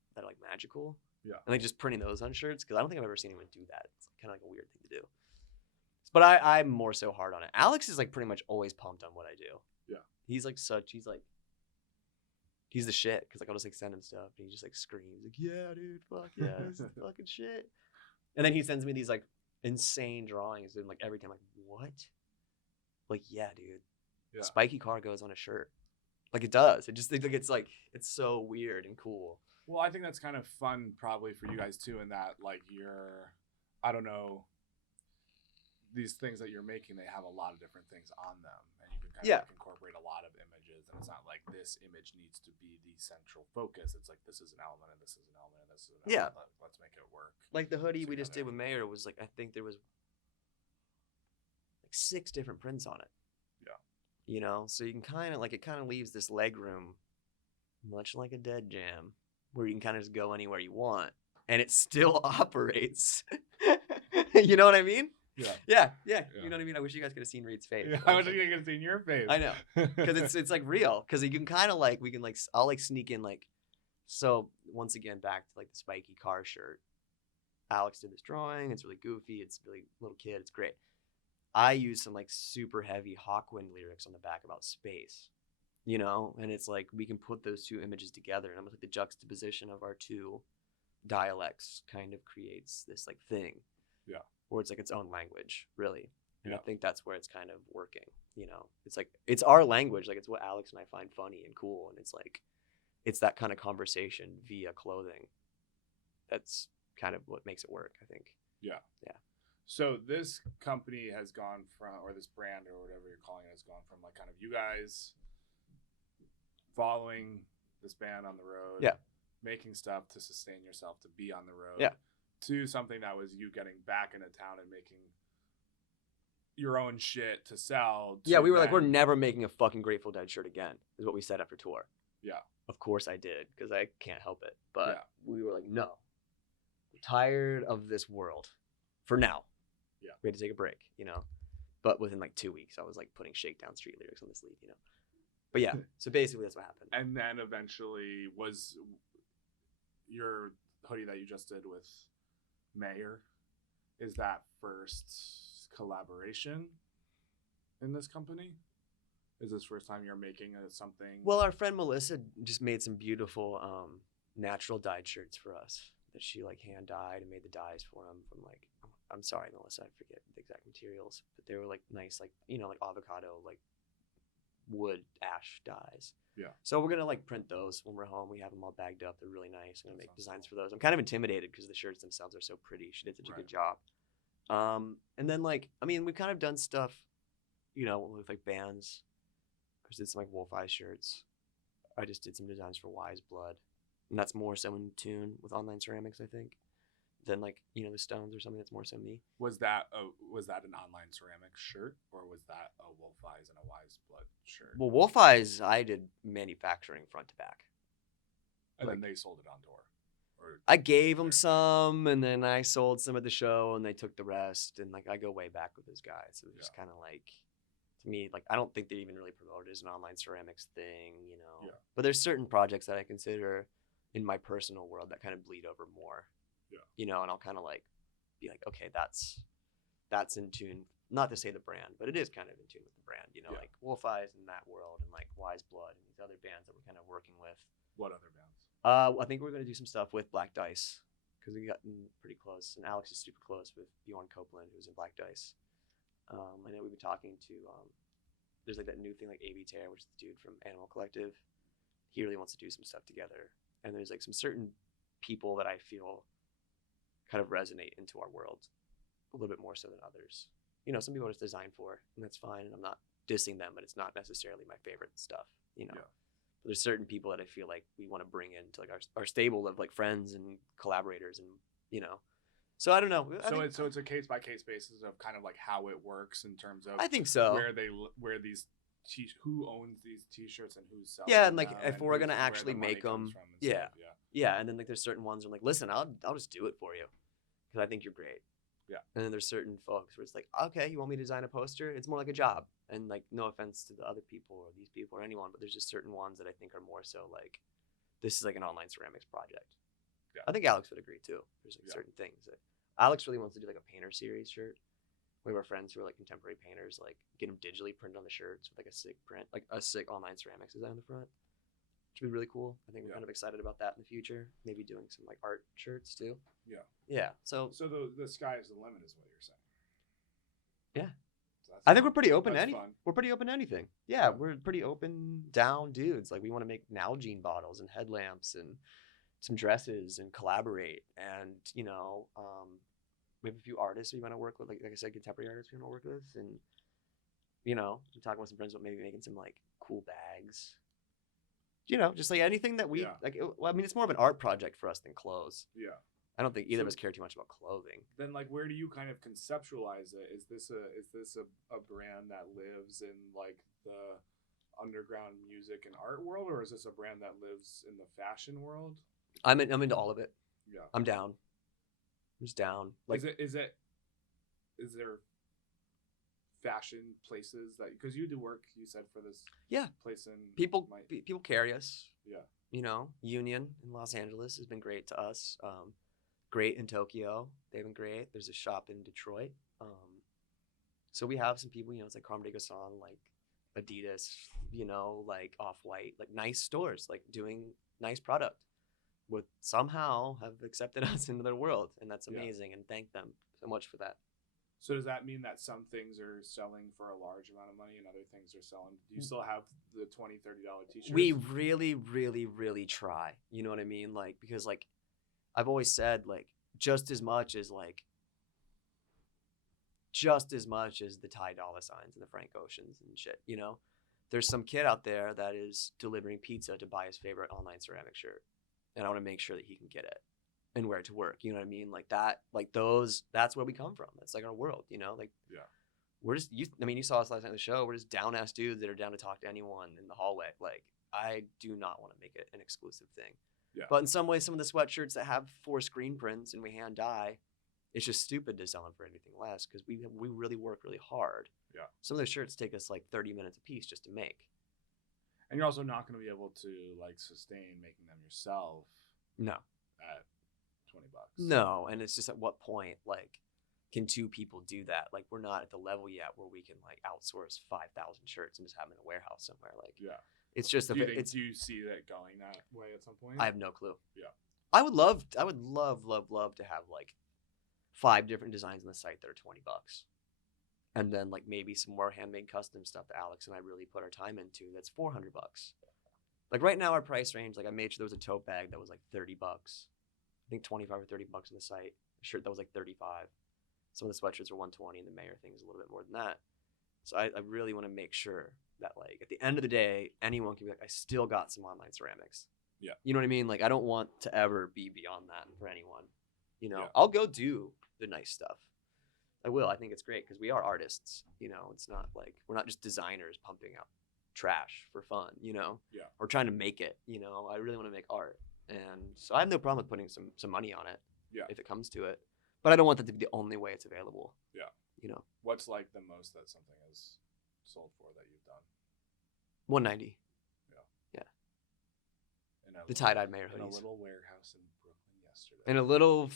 magical. Yeah. And like just printing those on shirts because I don't think I've ever seen anyone do that. It's kind of like a weird thing to do. But I'm more so hard on it. Alex is like pretty much always pumped on what I do. Yeah. He's the shit because like I'll just like send him stuff and he just like screams like, yeah, dude, fuck yeah, this is fucking shit. And then he sends me these like insane drawings and like every time like, what? Like, yeah, dude. Yeah. Spiky car goes on a shirt. Like it does. It just like it's so weird and cool. Well, I think that's kind of fun probably for you guys too, in that like I don't know, these things that you're making, they have a lot of different things on them, and you can kind of like incorporate a lot of images, and it's not like this image needs to be the central focus. It's like this is an element, and this is an element, and this is an element. Let's make it work. Like the hoodie we just did with Mayor was like, I think there was like 6 different prints on it. Yeah. You know, so you can kind of like, it kind of leaves this leg room, much like a Dead Jam, where you can kind of just go anywhere you want, and it still operates. You know what I mean? Yeah. You know what I mean? I wish you guys could have seen Reed's face. Yeah, I wish you could have seen your face. I know, because it's like real. Because you can kind of like I'll like sneak in like. So once again, back to like the spiky car shirt. Alex did this drawing. It's really goofy. It's really little kid. It's great. I use some like super heavy Hawkwind lyrics on the back about space. You know, and it's like we can put those 2 images together, and almost like the juxtaposition of our 2 dialects kind of creates this like thing. Yeah. Where it's like its own language, really. And I think that's where it's kind of working, you know? It's like, it's our language. Like, it's what Alex and I find funny and cool. And it's like, it's that kind of conversation via clothing. That's kind of what makes it work, I think. Yeah. Yeah. So this company has gone from, or this brand or whatever you're calling it, has gone from like kind of you guys following this band on the road, Yeah. making stuff to sustain yourself to be on the road, Yeah. to something that was you getting back into town and making your own shit to sell. Yeah, to we were like, we're then- never making a fucking Grateful Dead shirt again, is what we said after tour. Yeah. Of course I did, because I can't help it. But Yeah. we were like, no. We're tired of this world. For now. Yeah. We had to take a break, you know. But within like 2 weeks, I was like putting Shakedown Street lyrics on the sleeve, you know. But yeah, so basically that's what happened. And then eventually was your hoodie that you just did with Mayer, is that first collaboration in this company? Is this first time you're making something? Well, our friend Melissa just made some beautiful natural dyed shirts for us that she like hand dyed and made the dyes for them from like, I'm sorry, Melissa, I forget the exact materials, but they were like nice, like, you know, like avocado, like wood ash dyes. Yeah. So we're gonna like print those when we're home. We have them all bagged up. They're really nice. I'm gonna That make sounds designs cool. for those. I'm kind of intimidated because the shirts themselves are so pretty. She did such a Right. good job. And then like, I mean, we've kind of done stuff, you know, with like bands. I just did some like Wolf Eye shirts. I just did some designs for Wise Blood, and that's more so in tune with Online Ceramics, I think, than like, you know, the Stones or something that's more so me. Was that an Online Ceramics shirt, or was that a Wolf Eyes and a Wise Blood shirt? Well, Wolf Eyes, I did manufacturing front to back. And like- then they sold it on tour. Or I gave them some, and then I sold some at the show, and they took the rest. And like, I go way back with those guys, so it's just kind of like, to me, like, I don't think they even really promote it as an Online Ceramics thing, you know. Yeah. But there's certain projects that I consider in my personal world that kind of bleed over more. Yeah. You know, and I'll kind of like be like, okay, that's in tune. Not to say the brand, but it is kind of in tune with the brand. You know, Yeah. like Wolf Eyes in that world, and like Wise Blood and these other bands that we're kind of working with. what other bands? I think we're gonna do some stuff with Black Dice because we gotten pretty close, and Alex is super close with Bjorn Copeland, who's in Black Dice. I know we've been talking to. There's like that new thing like A.B. Terror, which is the dude from Animal Collective. He really wants to do some stuff together, and there's like some certain people that I feel kind of resonate into our world a little bit more so than others. You know, some people are just designed for, and that's fine. And I'm not dissing them, but it's not necessarily my favorite stuff. You know. Yeah. But there's certain people that I feel like we want to bring into like our stable of like friends and collaborators, and you know, so I don't know. So it's a case by case basis of kind of like how it works in terms of I think so. where these who owns these t-shirts and who's selling Yeah, and like them if and we're gonna where the actually money make comes them, from and yeah, stuff, yeah, and then like there's certain ones where I'm like, listen, I'll just do it for you because I think you're great. Yeah. And then there's certain folks where it's like, okay, you want me to design a poster? It's more like a job. And like, no offense to the other people or these people or anyone, but there's just certain ones that I think are more so like, this is like an Online Ceramics project. Yeah. I think Alex would agree too. There's like Yeah. certain things that Alex really wants to do like a painter series shirt. We have our friends who are like contemporary painters, like get them digitally printed on the shirts with like a sick print, like a sick Online Ceramics design on the front, which would be really cool. I think we're Yeah. kind of excited about that in the future. Maybe doing some like art shirts too. Yeah. Yeah. So So the sky is the limit is what you're saying. Yeah. So that's I think fun. we're pretty open to That's any. fun. We're pretty open to anything. Yeah, Yeah. we're pretty open down dudes. Like we want to make Nalgene bottles and headlamps and some dresses and collaborate. And you know, we have a few artists we want to work with. Like I said, contemporary artists we want to work with. And you know, I'm talking with some friends about maybe making some like cool bags. You know, just like anything that we Yeah. like. Well, I mean, it's more of an art project for us than clothes. Yeah. I don't think either of So- us care too much about clothing. Then like where do you kind of conceptualize it? Is this a brand that lives in like the underground music and art world, or is this a brand that lives in the fashion world? I'm into all of it. Yeah. I'm down. I'm just down. Like is there fashion places that, because you do work, you said, for this Yeah. place in people my- people carry us. yeah. You know, Union in Los Angeles has been great to us. Great in Tokyo. They've been great. There's a shop in Detroit. So we have some people, you know, it's like Carmen de Gasson, like Adidas, you know, like Off-White, like nice stores, like doing nice product would somehow have accepted us into their world. And that's Yeah. amazing. And thank them so much for that. So does that mean that some things are selling for a large amount of money and other things are selling? Do you still have the $20-$30 t-shirts? We really, really, really try. You know what I mean? Like, because like I've always said, like, just as much as like just as much as the Ty Dolla Signs and the Frank Oceans and shit. You know, there's some kid out there that is delivering pizza to buy his favorite online ceramic shirt, and I want to make sure that he can get it and wear it to work. You know what I mean? Like that, like those. That's where we come from. That's like our world. You know, like Yeah. we're just. I mean, you saw us last night on the show. We're just down ass dudes that are down to talk to anyone in the hallway. Like I do not want to make it an exclusive thing. Yeah. But in some ways, some of the sweatshirts that have 4 screen prints and we hand dye, it's just stupid to sell them for anything less because we really work really hard. Yeah. Some of those shirts take us like 30 minutes a piece just to make. And you're also not going to be able to like sustain making them yourself No. at $20. No, and it's just at what point like can 2 people do that? Like we're not at the level yet where we can like outsource 5,000 shirts and just have them in a warehouse somewhere. Like Yeah. it's just Do it's. you see that going that way at some point? I have no clue. Yeah. I would love to have like 5 different designs on the site that are $20. And then like maybe some more handmade custom stuff that Alex and I really put our time into that's $400. Like right now our price range, like I made sure there was a tote bag that was like $30. I think 25 or $30 on the site. A shirt that was like 35. Some of the sweatshirts are 120 and the mayor thing is a little bit more than that. So I really want to make sure that like at the end of the day, anyone can be like, I still got some online ceramics. Yeah. You know what I mean? Like I don't want to ever be beyond that for anyone. You know, Yeah. I'll go do the nice stuff. I will. I think it's great because we are artists. You know, it's not like we're not just designers pumping out trash for fun. You know, Yeah. Or trying to make it. You know, I really want to make art, and so I have no problem with putting some money on it. Yeah. If it comes to it, but I don't want that to be the only way it's available. Yeah. You know, What's like the most that something has sold for that you've done? 190. In a The little- tie-dyed mayor in a hoodies. little warehouse in Brooklyn yesterday. And a little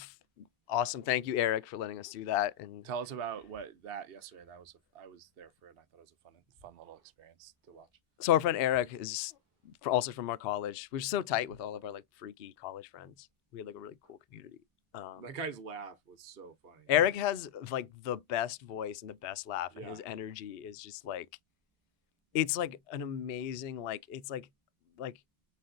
awesome thank you, Eric, for letting us do that. And Tell us about what that yesterday. That was I was there for it. And I thought it was a fun little experience to watch. so our friend Eric is also from our college. We're so tight with all of our like freaky college friends. We had like a really cool community. That guy's laugh was so funny. Eric has like the best voice and the best laugh, and Yeah. his energy is just like, it's like an amazing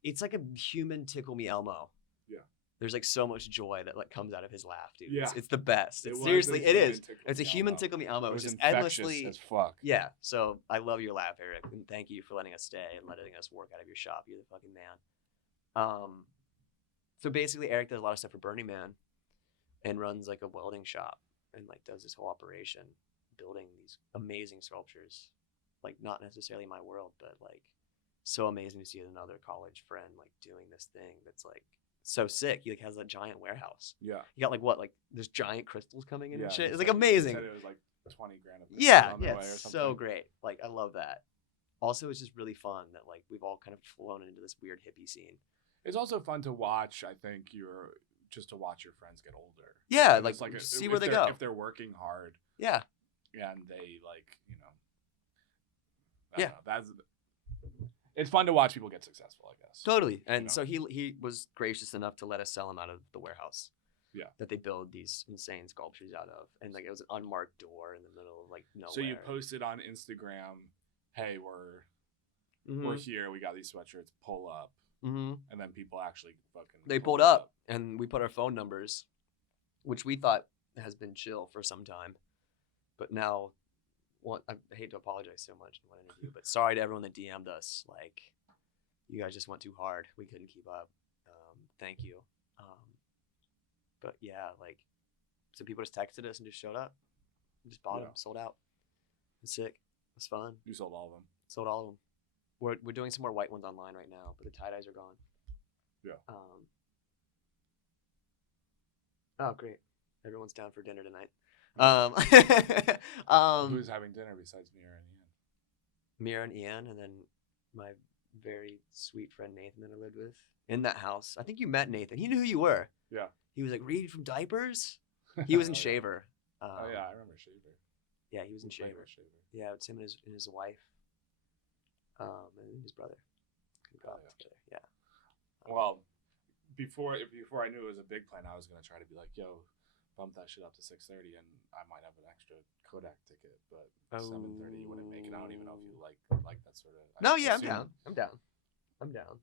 it's like a human Tickle Me Elmo. Yeah. There's like so much joy that like comes out of his laugh, dude. Yeah. It's the best. It's was seriously, a it human is. Tickle It's a Me human Elmo. Tickle Me Elmo. It It's was just infectious endlessly. as fuck. Yeah. So I love your laugh, Eric, and thank you for letting us stay and letting us work out of your shop. You're the fucking man. So basically, Eric does a lot of stuff for Burning Man, and runs like a welding shop, and like does this whole operation, building these amazing sculptures. Like not necessarily my world, but like so amazing to see another college friend like doing this thing that's like so sick. He like has a giant warehouse. Yeah. You got like what, like there's giant crystals coming in Yeah, and shit. he It's like said- he amazing. said it was like 20 grand. Yeah, on the yeah, way or it's so something. great. Like I love that. Also, it's just really fun that like we've all kind of flown into this weird hippie scene. It's also fun to watch. I think just to watch your friends get older. Yeah, And like, it's see if where they they're- go. If they're working hard Yeah, and they like, Yeah. that's it's fun to watch people get successful, I guess. totally. And know? so he was gracious enough to let us sell him out of the warehouse. Yeah. That they build these insane sculptures out of, and like it was an unmarked door in the middle of like nowhere. So you posted on Instagram, "Hey, we're Mhm. here. We got these sweatshirts. Pull up." Mhm. And then people actually fucking They pulled pulled up, and we put our phone numbers, which we thought has been chill for some time, but now, I hate to apologize so much in one interview, but sorry to everyone that DM'd us. Like, you guys just went too hard. We couldn't keep up. Thank you. But yeah, like, some people just texted us and just showed up, and just bought Yeah. them, sold out. It's sick. It's fun. You sold all of them. Sold all of them. We're doing some more white ones online right now, but the tie-dyes are gone. Yeah. Oh, great. Everyone's down for dinner tonight. Who's having dinner besides Mira and Ian? Mira and Ian, and then my very sweet friend Nathan that I lived with in that house. I think you met Nathan. He knew who you were. Yeah. He was like, Reed from Diapers? He was in Oh, yeah. Shaver. Oh yeah, I remember Shaver. Yeah, he was in We played Shaver. with Shaver. Yeah, it's him and his wife. And his brother. We grew Oh, up yeah. together. Yeah. Well, before I knew it was a big plan, I was gonna try to be like, "Yo, bump that shit up to 6:30, and I might have an extra Kodak ticket, but 7:30 you wouldn't make it. I don't even know if you like that sort of." No, yeah, I'm down. I'm down.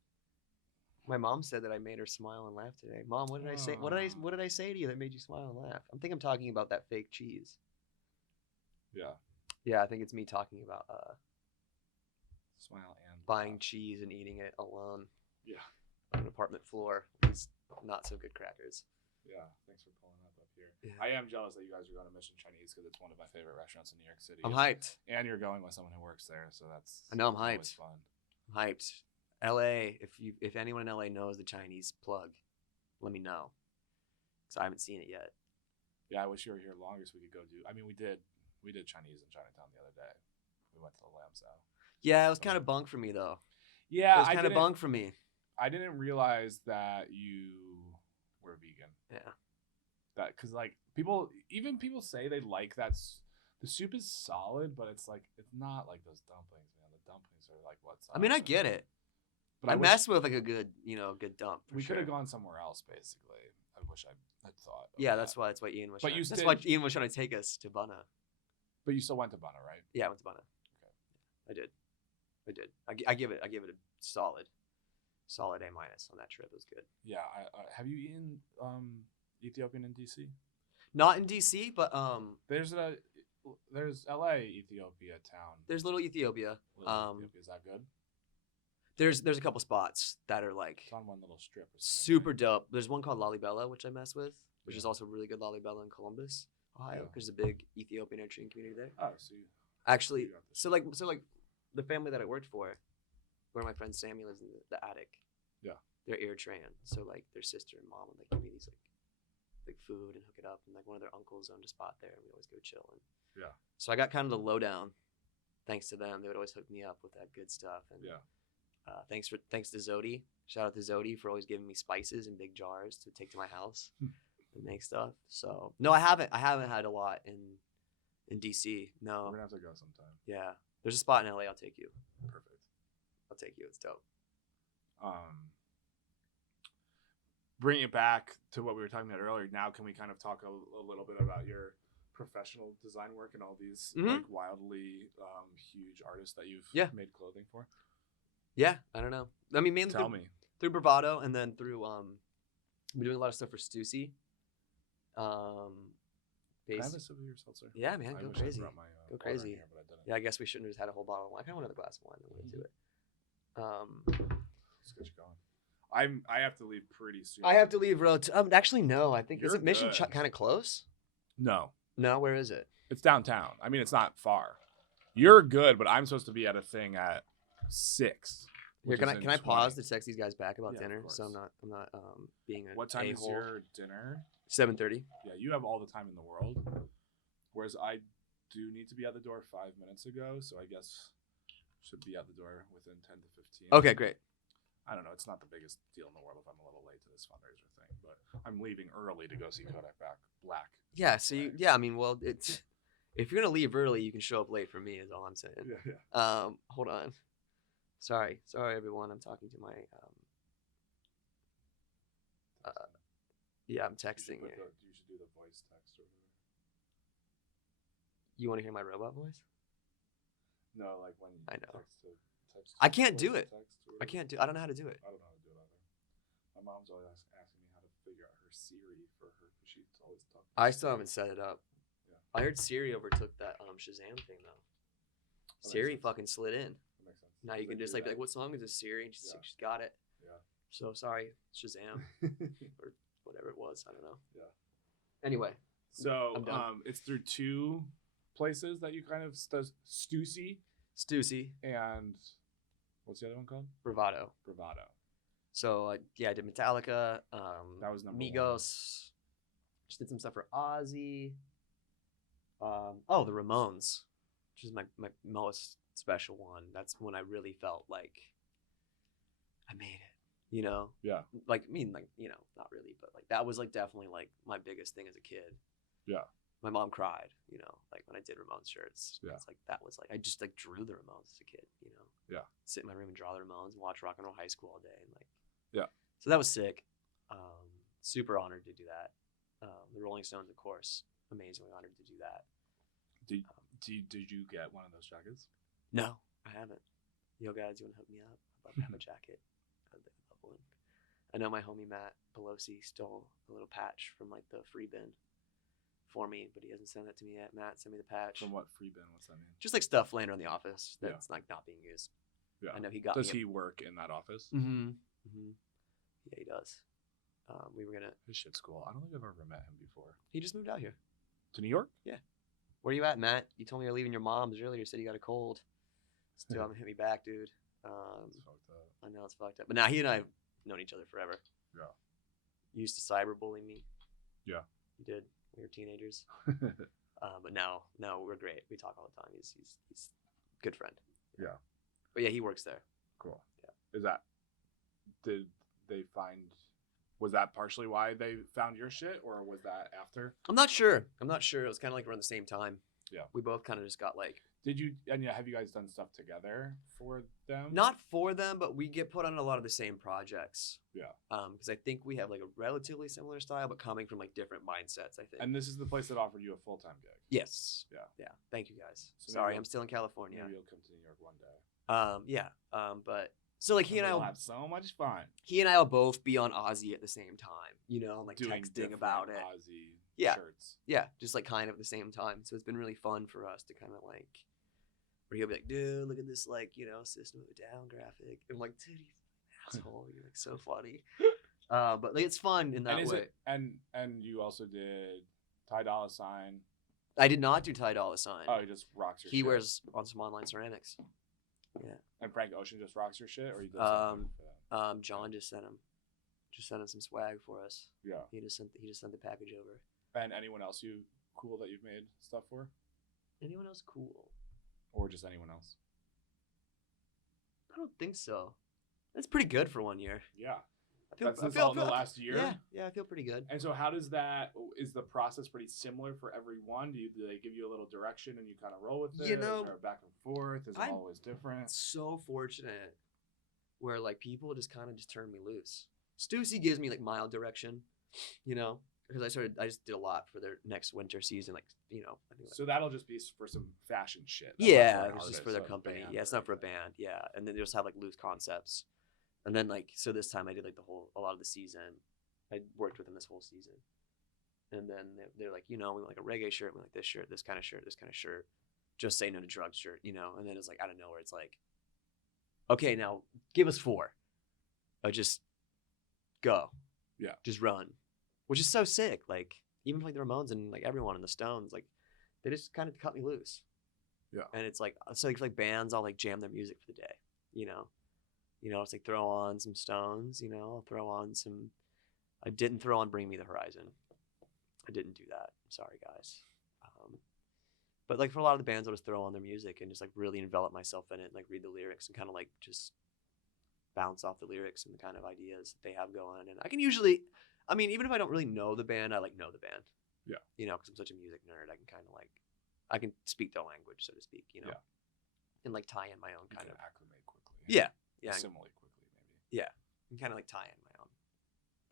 My mom said that I made her smile and laugh today. Mom, what did I say? What did I say to you that made you smile and laugh? I think I'm talking about that fake cheese. Yeah. Yeah, I think it's me talking about Smile and buying cheese and eating it alone Yeah. on an apartment floor. It's not so good crackers. Yeah. Thanks for pulling up here. Yeah. I am jealous that you guys are going to Mission Chinese because it's one of my favorite restaurants in New York City. I'm hyped. And you're going with someone who works there, so that's I know, I'm always hyped. fun. I'm hyped. LA, if anyone in LA knows the Chinese plug, let me know. Because I haven't seen it yet. Yeah, I wish you were here longer so we could go do. I mean, we did Chinese in Chinatown the other day. We went to the Lamb Sow. Yeah, it was kind of bunk for me though. Yeah, It was kind of bunk for me. I didn't realize that you were vegan. Yeah. That because like people say they like that. The soup is solid, but it's like it's not like those dumplings, man. The dumplings are like what's. I mean, I get it. But I mess with like a good, good dump. We could have gone somewhere else, basically. I wish I had thought. Yeah, that's why Ian was. But you that's why Ian was trying to take us to Bunna. But you still went to Bunna, right? Yeah, I went to Bunna. Okay. I did. I give it a solid A- on that trip. It was good. Yeah. Have you eaten Ethiopian in DC? Not in DC, but There's LA Ethiopia town. there's Little Ethiopia. Ethiopia. Is that good? There's a couple spots that are like It's on one little strip. Or something, super right? dope. There's one called Lalibela, which I mess with, which is Yeah. also really good Lalibela in Columbus, Ohio. Yeah. There's a big Ethiopian Eritrean community there. Oh, so you Actually, got this. so like the family that I worked for, where my friend Sammy lives in the attic. Yeah. They're Eritrean, so like their sister and mom would like give me these like food and hook it up, and like one of their uncles owned a spot there, and we always go chill. And Yeah. so I got kind of the lowdown, thanks to them. They would always hook me up with that good stuff. And Yeah. thanks to Zodi. Shout out to Zodi for always giving me spices in big jars to take to my house and make stuff. So no, I haven't had a lot in DC. No. We're gonna have to go sometime. Yeah. There's a spot in LA. I'll take you. Perfect. I'll take you. It's dope. Bring it back to what we were talking about earlier. Now, can we kind of talk a little bit about your professional design work and all these like wildly huge artists that you've made clothing for? Yeah, I don't know. I mean, mainly through Bravado, and then through I'm doing a lot of stuff for Stussy. Can I have a sip of your seltzer? Yeah, man, go crazy. Go crazy. Here, but I didn't. Yeah, I guess we shouldn't have just had a whole bottle of wine. I kind of wanted a glass of wine. I wanted to it. Let's get you going. I have to leave pretty soon. I have to leave road. Actually, no. I think You're isn't Mission good. kind of close? No, Where is it? it's downtown. I mean, it's not far. You're good, but I'm supposed to be at a thing at 6. Here, which can is I in 20. pause to text these guys back about Yeah, of dinner? course. So I'm not being a What time is a-hole. your dinner? 7:30. Yeah, you have all the time in the world. Whereas I do need to be at the door 5 minutes ago, so I guess should be at the door within 10 to 15. Okay, great. I don't know. It's not the biggest deal in the world if I'm a little late to this fundraiser thing, but I'm leaving early to go see Kodak Black. Yeah. So I mean, well, it's if you're gonna leave early, you can show up late for me. Is all I'm saying. Yeah. Hold on. Sorry, everyone. I'm talking to my. Yeah, I'm texting you. You should do the voice text over there. You want to hear my robot voice? No, like when you I know. text I can't do voice it. text or I can't do. I don't know how to do it. I don't know how to do it either. My mom's always asking me how to figure out her Siri for her because she's always talking. I still haven't set it up. Yeah. I heard Siri overtook that Shazam thing though. That makes Siri sense. fucking slid in. That makes sense. Now you can They just do like be that. like, what song is this, Siri? And she's, Yeah. she's got it. Yeah. So sorry, Shazam, or whatever it was. I don't know. Yeah. Anyway, So I'm done. it's through 2 places that you kind of Stussy Stussy, and what's the other one called? Bravado. Bravado. So yeah, I did Metallica. That was number Migos. Just did some stuff for Ozzy. Oh, the Ramones, which is my most special one. That's when I really felt like I made it. You know, Yeah. like I mean, like not really, but like that was like definitely like my biggest thing as a kid. Yeah. My mom cried, like when I did Ramones shirts. Yeah. It's like that was like I just like drew the Ramones as a kid. Yeah. Sit in my room and draw the Ramones and watch Rock and Roll High School all day and like. Yeah. So that was sick. Super honored to do that. The Rolling Stones, of course, amazingly honored to do that. Did you get one of those jackets? No, I haven't. Yo, guys, you want to hook me up? I'd love to have a jacket. I'd love one. I know my homie Matt Pelosi stole a little patch from like the free bin for me, but he hasn't sent that to me yet. Matt, send me the patch. From what free bin? What's that mean? Just like stuff laying around the office Yeah. that's like not being used. Yeah. I know he got. Does he work in that office? Mm-hmm. Mm-hmm. Yeah, he does. We were gonna. His shit's cool. I don't think I've ever met him before. He just moved out here. To New York? Where you at, Matt? You told me you're leaving your mom's earlier. You said you got a cold. Still haven't hit me back, dude. That's fucked up. I know it's fucked up. But now he and I have known each other forever. Yeah. You used to cyberbully me. Yeah. You did. We were teenagers. But now we're great. We talk all the time. He's a good friend. Yeah. But yeah, he works there. Cool. Yeah. Is that? Did they find? Was that partially why they found your shit, or was that after? I'm not sure. It was kind of like around the same time. Yeah. We both kind of just got like. Did you? And yeah, have you guys done stuff together for them? Not for them, but we get put on a lot of the same projects. Yeah. Because I think we have like a relatively similar style, but coming from like different mindsets. I think. And this is the place that offered you a full-time gig. Yes. Yeah. Yeah. Thank you guys. So Sorry, maybe I'm still in California. Maybe you'll come to New York one day. Yeah. But so like he and I we'll will have so much fun he and I will both be on Aussie at the same time, you know, and like doing texting different about it. Aussie Yeah. shirts. Yeah, just like kind of at the same time. So it's been really fun for us to kind of like, where he'll be like, dude, look at this like, you know, System of a Down graphic. I'm like, dude, you asshole, you're like so funny. But like it's fun in that And is way. it? And you also did Ty Dolla $ign. I did not do Ty Dolla $ign. Oh, he just rocks your He shit. wears on some online ceramics. Yeah. And Frank Ocean just rocks your shit, or you did something for that? John just sent him some swag for us. Yeah. He just sent the package over. And anyone else cool that you've made stuff for, Anyone else cool? or just anyone else? I don't think so. That's pretty good for 1 year. Yeah. I That's all in the last year. Yeah, I feel pretty good. And so, how does that? Is the process pretty similar for everyone? Do they give you a little direction and you kind of roll with it? You know, or back and forth? Is it I'm- always different? So fortunate where like people just kind of just turn me loose. Stussy gives me like mild direction, you know, because I just did a lot for their next winter season, like, you know, I think So that'll just be for some fashion shit. That's not yeah, for an it's just artist, for their so a company. band Yeah, it's or not for a anything. band. Yeah, and then they just have like loose concepts, and then like so this time I did like a lot of the season. I worked with them this whole season, and then they're like, you know, we want like a reggae shirt, we like this shirt, this kind of shirt, this kind of shirt. Just say no to drugs shirt, you know, and then it's like out of nowhere, it's like, okay, now give us 4. Just go. Yeah. Just run. Which is so sick. Like, even like the Ramones and like everyone in the Stones, like they just kind of cut me loose. Yeah. And it's like so like bands I'll like jam their music for the day, you know. You know, it's like throw on some Stones, you know, I'll throw on some I didn't throw on Bring Me the Horizon. I didn't do that. Sorry guys. But like for a lot of the bands I'll just throw on their music and just like really envelop myself in it and like read the lyrics and kind of like just bounce off the lyrics and the kind of ideas that they have going. And I can usually, I mean, even if I don't really know the band, I like know the band. Yeah. You know, because I'm such a music nerd, I can kind of like, I can speak their language, so to speak, you know, Yeah. and like tie in my own You kind can of, acclimate quickly. yeah, yeah, Assimilate quickly, maybe. and kind of like tie in my own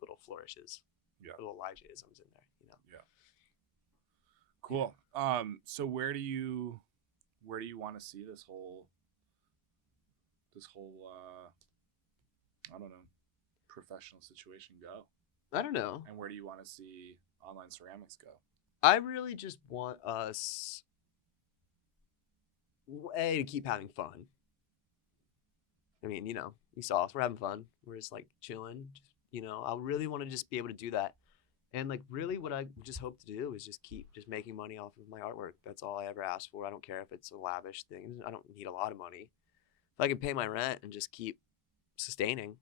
little flourishes, Yeah. little Elijah-isms in there, you know. Cool. So where do you want to see this whole I don't know, professional situation go? I don't know. And where do you want to see online ceramics go? I really just want us, to keep having fun. I mean, you know, you saw us. We're having fun. We're just like chilling. You know, I really want to just be able to do that. And like really what I just hope to do is just keep just making money off of my artwork. That's all I ever ask for. I don't care if it's a lavish thing. I don't need a lot of money. If I can pay my rent and just keep sustaining,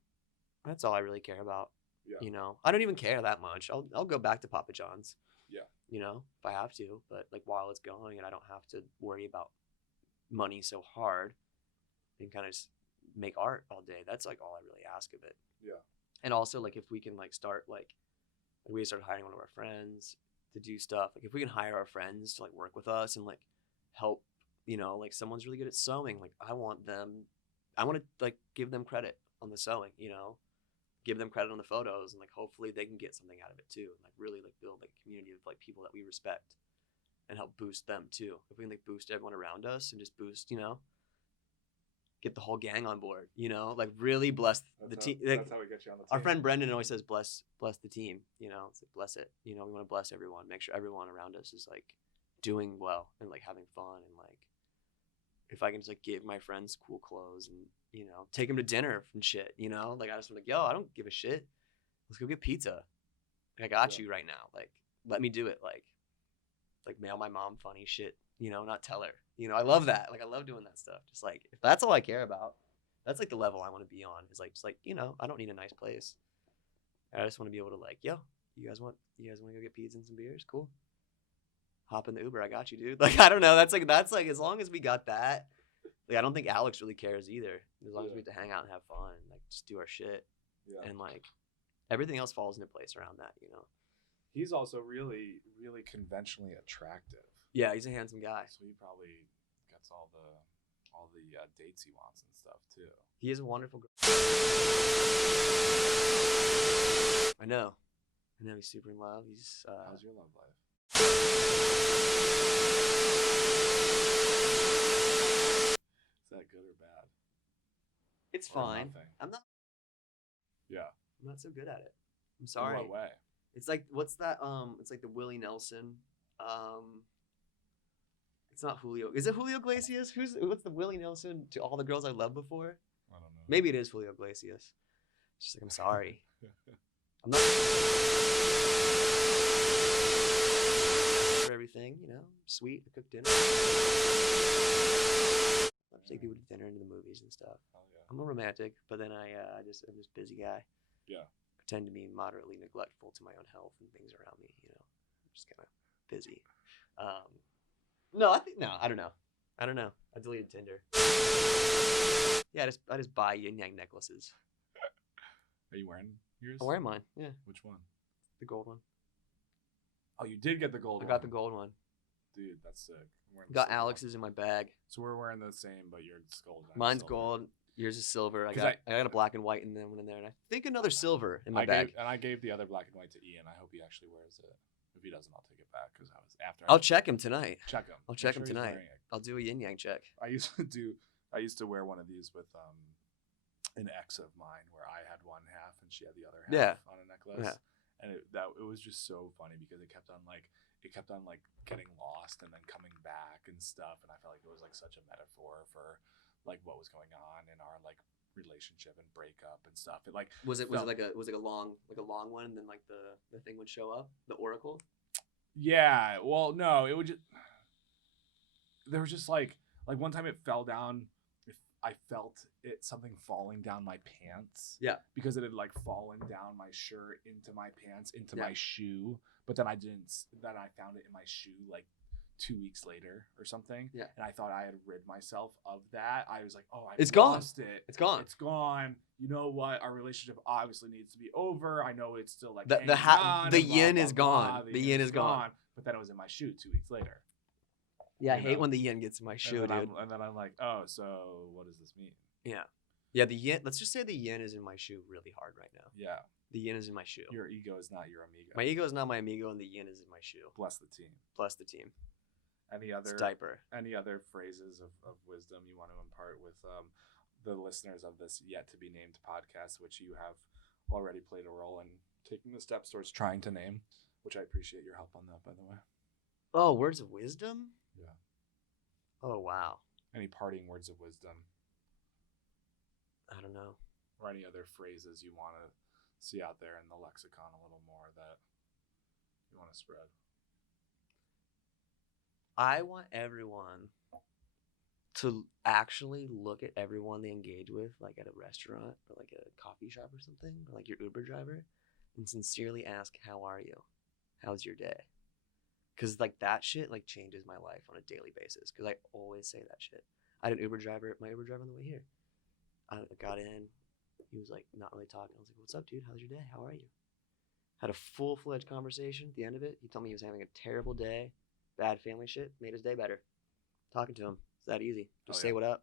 that's all I really care about. Yeah. You know, I don't even care that much. I'll go back to Papa John's. Yeah. You know, if I have to, but like while it's going and I don't have to worry about money so hard and kind of just make art all day. That's like all I really ask of it. Yeah. And also like if we can like start like we start hiring one of our friends to do stuff. Like if we can hire our friends to like work with us and like help, you know, like someone's really good at sewing. Like I want to like give them credit on the sewing, you know, give them credit on the photos and like hopefully they can get something out of it too. And like really like build like a community of like people that we respect and help boost them too. If we can like boost everyone around us and just boost, you know, get the whole gang on board. You know, like really bless the team. Like, That's how we get you on the team. our friend Brendan always says, "Bless the team." You know, it's like bless it. You know, we want to bless everyone. Make sure everyone around us is like doing well and like having fun and like if I can just like give my friends cool clothes and take them to dinner and shit. You know, like I just want like, yo, I don't give a shit. Let's go get pizza. Like, I got you right now. Like, let me do it. Like mail my mom funny shit. Not tell her. I love that. Like, I love doing that stuff. Just like if that's all I care about, that's like the level I want to be on. Is like just like I don't need a nice place. I just want to be able to like, yo, you guys want to go get pizza and some beers? Cool. Hop in the Uber. I got you, dude. Like, I don't know. That's like as long as we got that. Like, I don't think Alex really cares either. As long as we get to hang out and have fun, like just do our shit, and like everything else falls into place around that. He's also really, really conventionally attractive. Yeah, he's a handsome guy. So he probably gets all the dates he wants and stuff too. He is a wonderful girl. I know. He's super in love. He's how's your love life? Is that good or bad? It's Or fine. nothing? I'm not so good at it. I'm sorry. In what way? It's like what's that? It's like the Willie Nelson. It's not Julio. Is it Julio Iglesias? What's the Willie Nelson to all the girls I loved before? I don't know. Maybe it is Julio Iglesias. It's just like I'm sorry. I'm not for everything. Sweet. I cook dinner. I take people to dinner and to the movies and stuff. Oh, yeah. I'm a romantic, but then I'm this busy guy. Yeah. Pretend to be moderately neglectful to my own health and things around me. I'm just kind of busy. I don't know. I deleted Tinder. Yeah, I just buy yin yang necklaces. Are you wearing yours? I'm wearing mine. Yeah, Which one? the gold one. Oh, you did get the gold one. I got the gold one. Dude, that's sick. I'm wearing the Got silver one. Alex's in my bag. So we're wearing the same, but yours gold. Mine's gold. Yours is silver. I 'Cause got a black and white and then one in there, and I think another silver in my bag. I gave the other black and white to Ian. I hope he actually wears it. If he doesn't, I'll take it back because I was after. I'll check him tonight. check him. I'll Make check him he's tonight. wearing it. I'll do a yin yang check. I used to wear one of these with an ex of mine where I had one half and she had the other half on a necklace. Yeah. And it was just so funny because it kept on getting lost and then coming back and stuff, and I felt like it was like such a metaphor for like what was going on in our like relationship and breakup and stuff. It like Was it like a long one, and then like the thing would show up, the oracle? Yeah, well, no, it would just there was just like one time it fell down. I felt something falling down my pants. Yeah. Because it had like fallen down my shirt into my pants into Yeah. my shoe, but then I didn't. Then I found it in my shoe like 2 weeks later or something. Yeah. And I thought I had rid myself of that. I was like, oh, It's lost gone. it. It's gone. It's gone. You know what? Our relationship obviously needs to be over. I know it's still like The hanging on the and blah, yin blah, is blah. gone. The yin is gone. But then it was in my shoe 2 weeks later. Yeah, I You hate know? when the yin gets in my shoe, and then dude. and then I'm like, oh, so what does this mean? Yeah, the yin. Let's just say the yin is in my shoe really hard right now. Yeah. The yin is in my shoe. Your ego is not your amigo. My ego is not my amigo, and the yin is in my shoe. Bless the team. Bless the team. Any It's other diaper. phrases of wisdom you want to impart with the listeners of this yet to be named podcast, which you have already played a role in taking the steps towards trying to name, which I appreciate your help on that, by the way. Oh, words of wisdom? Yeah. Oh, wow. Any parting words of wisdom I don't know. or any other phrases you want to see out there in the lexicon a little more that you want to spread? I want everyone to actually look at everyone they engage with, like at a restaurant or like a coffee shop or something, or like your Uber driver, and sincerely ask, how are you? How's your day? Because like that shit like changes my life on a daily basis, because I always say that shit. I had my Uber driver on the way here. I got in. He was like not really talking. I was like, what's up, dude? How's your day? How are you? Had a full-fledged conversation. At the end of it, he told me he was having a terrible day, bad family shit, made his day better. Talking to him. It's that easy. Just say what up.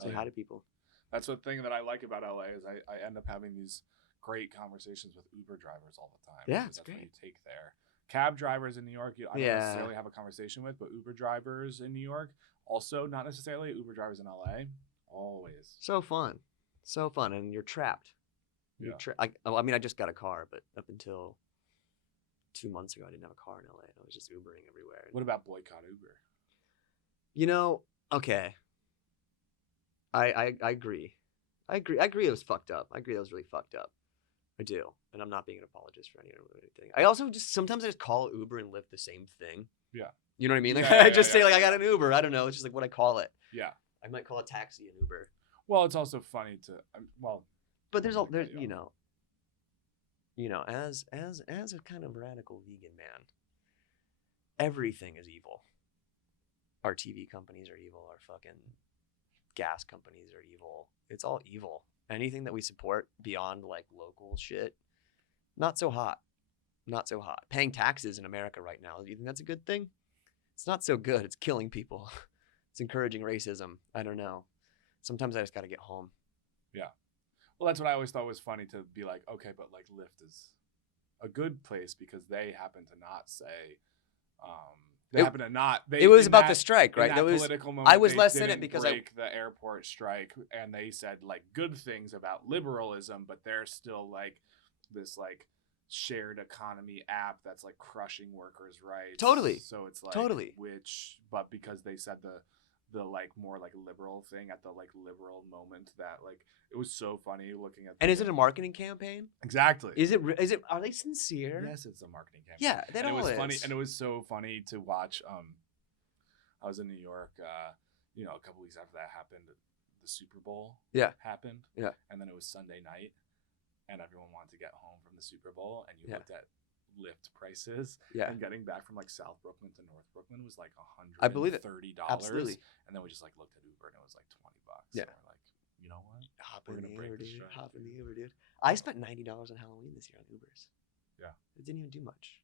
Say hi to people. That's the thing that I like about LA is I end up having these great conversations with Uber drivers all the time. Yeah, because it's that's great. what you take there. Cab drivers in New York, I don't necessarily have a conversation with, but Uber drivers in New York, also not necessarily. Uber drivers in LA, Always. So fun, and you're trapped. Yeah. I mean, I just got a car, but up until 2 months ago, I didn't have a car in LA. I was just Ubering everywhere. What about boycott Uber? You know, okay. I agree. I agree it was fucked up. I agree that was really fucked up. I do. And I'm not being an apologist for anything. I also sometimes I just call Uber and Lyft the same thing. Yeah. You know what I mean? Like Yeah, I just say yeah, like I yeah. got an Uber. I don't know. It's just like what I call it. Yeah. I might call a taxi an Uber. Well, it's also funny to But there's Okay, there's yeah. as a kind of radical vegan man, everything is evil. Our TV companies are evil. Our fucking gas companies are evil. It's all evil. Anything that we support beyond like local shit, not so hot. Not so hot. Paying taxes in America right now, do you think that's a good thing? It's not so good. It's killing people. It's encouraging racism. I don't know. Sometimes I just got to get home. Yeah. Well, that's what I always thought was funny to be like, okay, but like Lyft is a good place because they happen to not say, they happen to not. They, It was in about that- the strike, in right? that That was political moment, I was they less in it didn't because break the airport strike, and they said like good things about liberalism, but they're still like this like shared economy app that's like crushing workers' rights. Totally. So it's like Totally. but because they said the like more like liberal thing at the like liberal moment, that like it was so funny looking at. And is it a marketing campaign? Exactly. Is it? Are they sincere? Yes, it's a marketing campaign. Yeah, that And it all was is. funny, and it was so funny to watch. I was in New York, a couple weeks after that happened. The Super Bowl happened. Yeah. And then it was Sunday night, and everyone wanted to get home from the Super Bowl, and you Yeah. looked at Lyft prices. Yeah. And getting back from like South Brooklyn to North Brooklyn was like I believe it. $130. Absolutely. And then we just like looked at Uber, and it was like $20. Yeah. And we're like, you know what? Hop We're in gonna the break Uber, the dude. strike. Hop in the Uber, dude. I spent $90 on Halloween this year on Ubers. Yeah. It didn't even do much.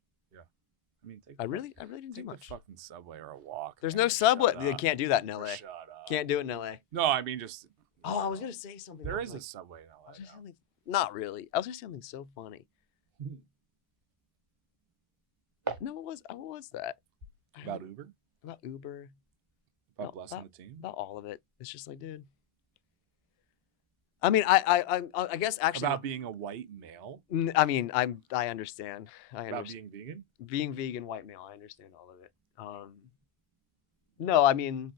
I mean, take I the really didn't do take much. the fucking subway or a walk. There's man. no subway. Shut They up. can't do that in Or LA. Shut up. Can't do it in LA. No, I mean just. Oh, I was gonna say something. There I was is a like- subway in I LA. was gonna say now. something. Not really. I was gonna say something so funny. No, what was that? About Uber? About Uber. About No, blessing the team? About all of it. It's just like, dude. I mean, I guess actually. About being a white male? I mean, I understand. I About understand. being vegan? Being vegan, white male. I understand all of it. No, I mean,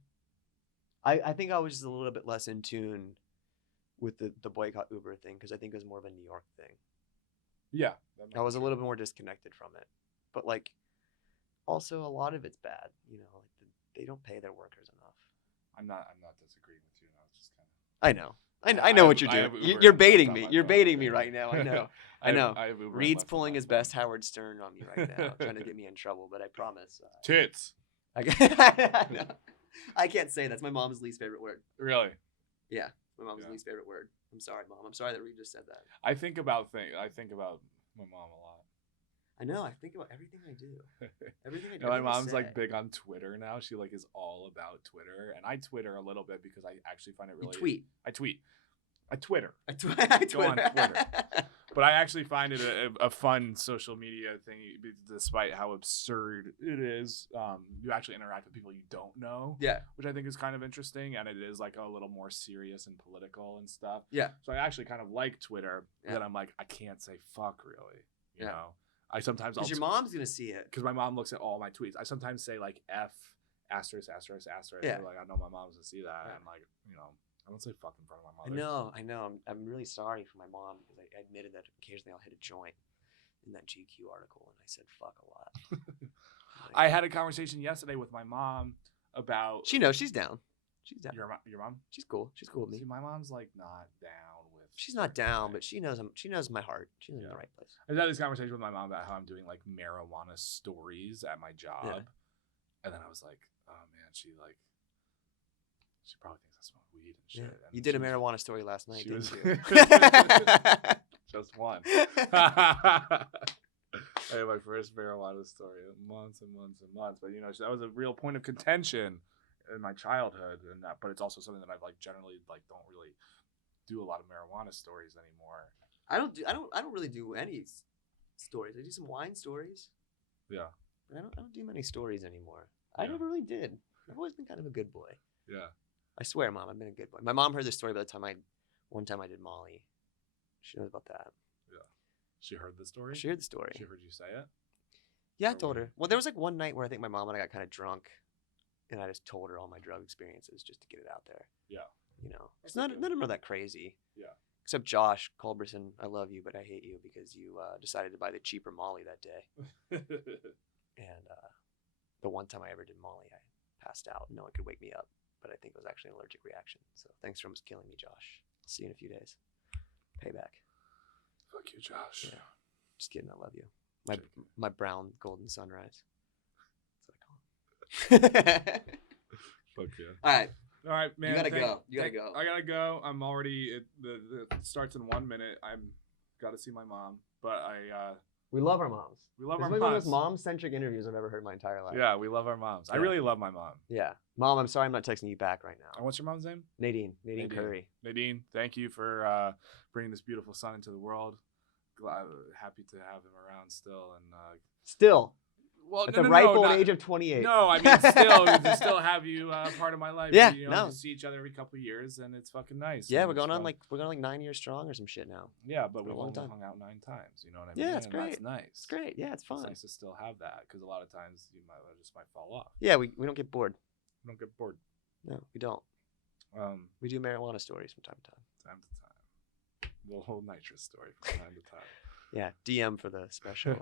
I think I was just a little bit less in tune with the boycott Uber thing because I think it was more of a New York thing. Yeah. that might I was be a true. little bit more disconnected from it, but like, also a lot of it's bad. You know, like they don't pay their workers enough. I'm not disagreeing with you. I was just kind of. I know. I I know have- what you're I have doing. Uber You're and Lyft baiting on me. my You're phone. baiting me right now. I know. I know. I have Uber and Reed's Lyft on pulling my his phone. best Howard Stern on me right now, trying to get me in trouble. But I promise. Tits. I can't say that's my mom's least favorite word. Really? Yeah, my mom's Yeah. least favorite word. I'm sorry, Mom. I'm sorry that Reed just said that. I think about my mom a lot. I know. I think about everything I do. Everything I do. No, my everything I mom's like say. big on Twitter now. She like is all about Twitter, and I Twitter a little bit because I actually find it You really. tweet. I tweet. I Twitter. I tweet. Go on Twitter. But I actually find it a fun social media thing, despite how absurd it is. You actually interact with people you don't know, Yeah. which I think is kind of interesting, and it is like a little more serious and political and stuff. Yeah. So I actually kind of like Twitter. Yeah. That I'm like, I can't say fuck really. You Yeah. know, I sometimes Because your mom's gonna see it. because my mom looks at all my tweets. I sometimes say like F asterisk asterisk asterisk. Yeah. Like I know my mom's gonna see that, Yeah. and like I don't say fuck in front of my I mother. know. I'm really sorry for my mom because I admitted that occasionally I'll hit a joint in that GQ article, and I said fuck a lot. Like, I had a conversation yesterday with my mom about she knows she's down. She's down. your mom. She's cool. She's cool with See, me. my mom's like not down with. She's not down, but everything. she knows my heart. She's in Yeah. the right place. I had this conversation with my mom about how I'm doing like marijuana stories at my job, and then I was like, oh man, she probably thinks I smoke weed and shit. Yeah. And You did a she was- marijuana story last night, she didn't was- you? Just one. I had my first marijuana story in months and months and months, but that was a real point of contention in my childhood, and that. But it's also something that I've like generally like don't really do a lot of marijuana stories anymore. I don't really do any stories. I do some wine stories. Yeah, But I don't do many stories anymore. I Yeah. never really did. I've always been kind of a good boy. yeah. I swear, Mom, I've been a good boy. My mom heard this story by the time one time I did Molly. She knows about that. Yeah. She heard the story? She heard the story. She heard you say it? Yeah, I Or told what? her. Well, there was like one night where I think my mom and I got kind of drunk, and I just told her all my drug experiences just to get it out there. Yeah. You know, it's That's none okay. of them are that crazy. Yeah. Except Josh Culberson, I love you, but I hate you because you decided to buy the cheaper Molly that day. And the one time I ever did Molly, I passed out. No one could wake me up, but I think it was actually an allergic reaction. So thanks for almost killing me, Josh. See you in a few days. Payback. Fuck you, Josh. Yeah. Just kidding. I love you. Jake. My brown golden sunrise. That's what I call it. Fuck yeah. All right. All right, man. gotta go. You gotta go. I gotta go. I'm already. It starts in 1 minute. I'm gotta see my mom, but We love our moms. we love This our is one of the moms. most mom-centric interviews I've ever heard in my entire life. Yeah, we love our moms. I Yeah. really love my mom. Yeah. Mom, I'm sorry I'm not texting you back right And now. what's your mom's name? Nadine Nadine. Curry. Nadine. Thank you for bringing this beautiful son into the world. Happy to have him around still, and Still, well, at no, the no, ripe no, old not- age of 28. No, I mean still to still have you part of my life. Yeah, you know, no. we see each other every couple of years, and it's fucking nice. Yeah, and we're it's going on fun. like 9 years strong or some shit now. Yeah, but for a we've long only time. hung out 9 times. You know what I Yeah, mean? it's And great. That's nice. It's great. Yeah, it's It's fun. nice to still have that because a lot of times you might fall off. Yeah, we don't get bored. You don't get bored. No, we don't. We do marijuana stories from time to time. Time to time. The whole nitrous story from time to time. Yeah, DM for the special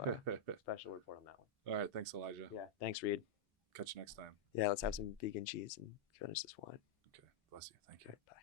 special report on that one. All right, thanks, Elijah. Yeah, thanks, Reed. Catch you next time. Yeah, let's have some vegan cheese and finish this wine. Okay, bless you. Thank you. Okay, bye.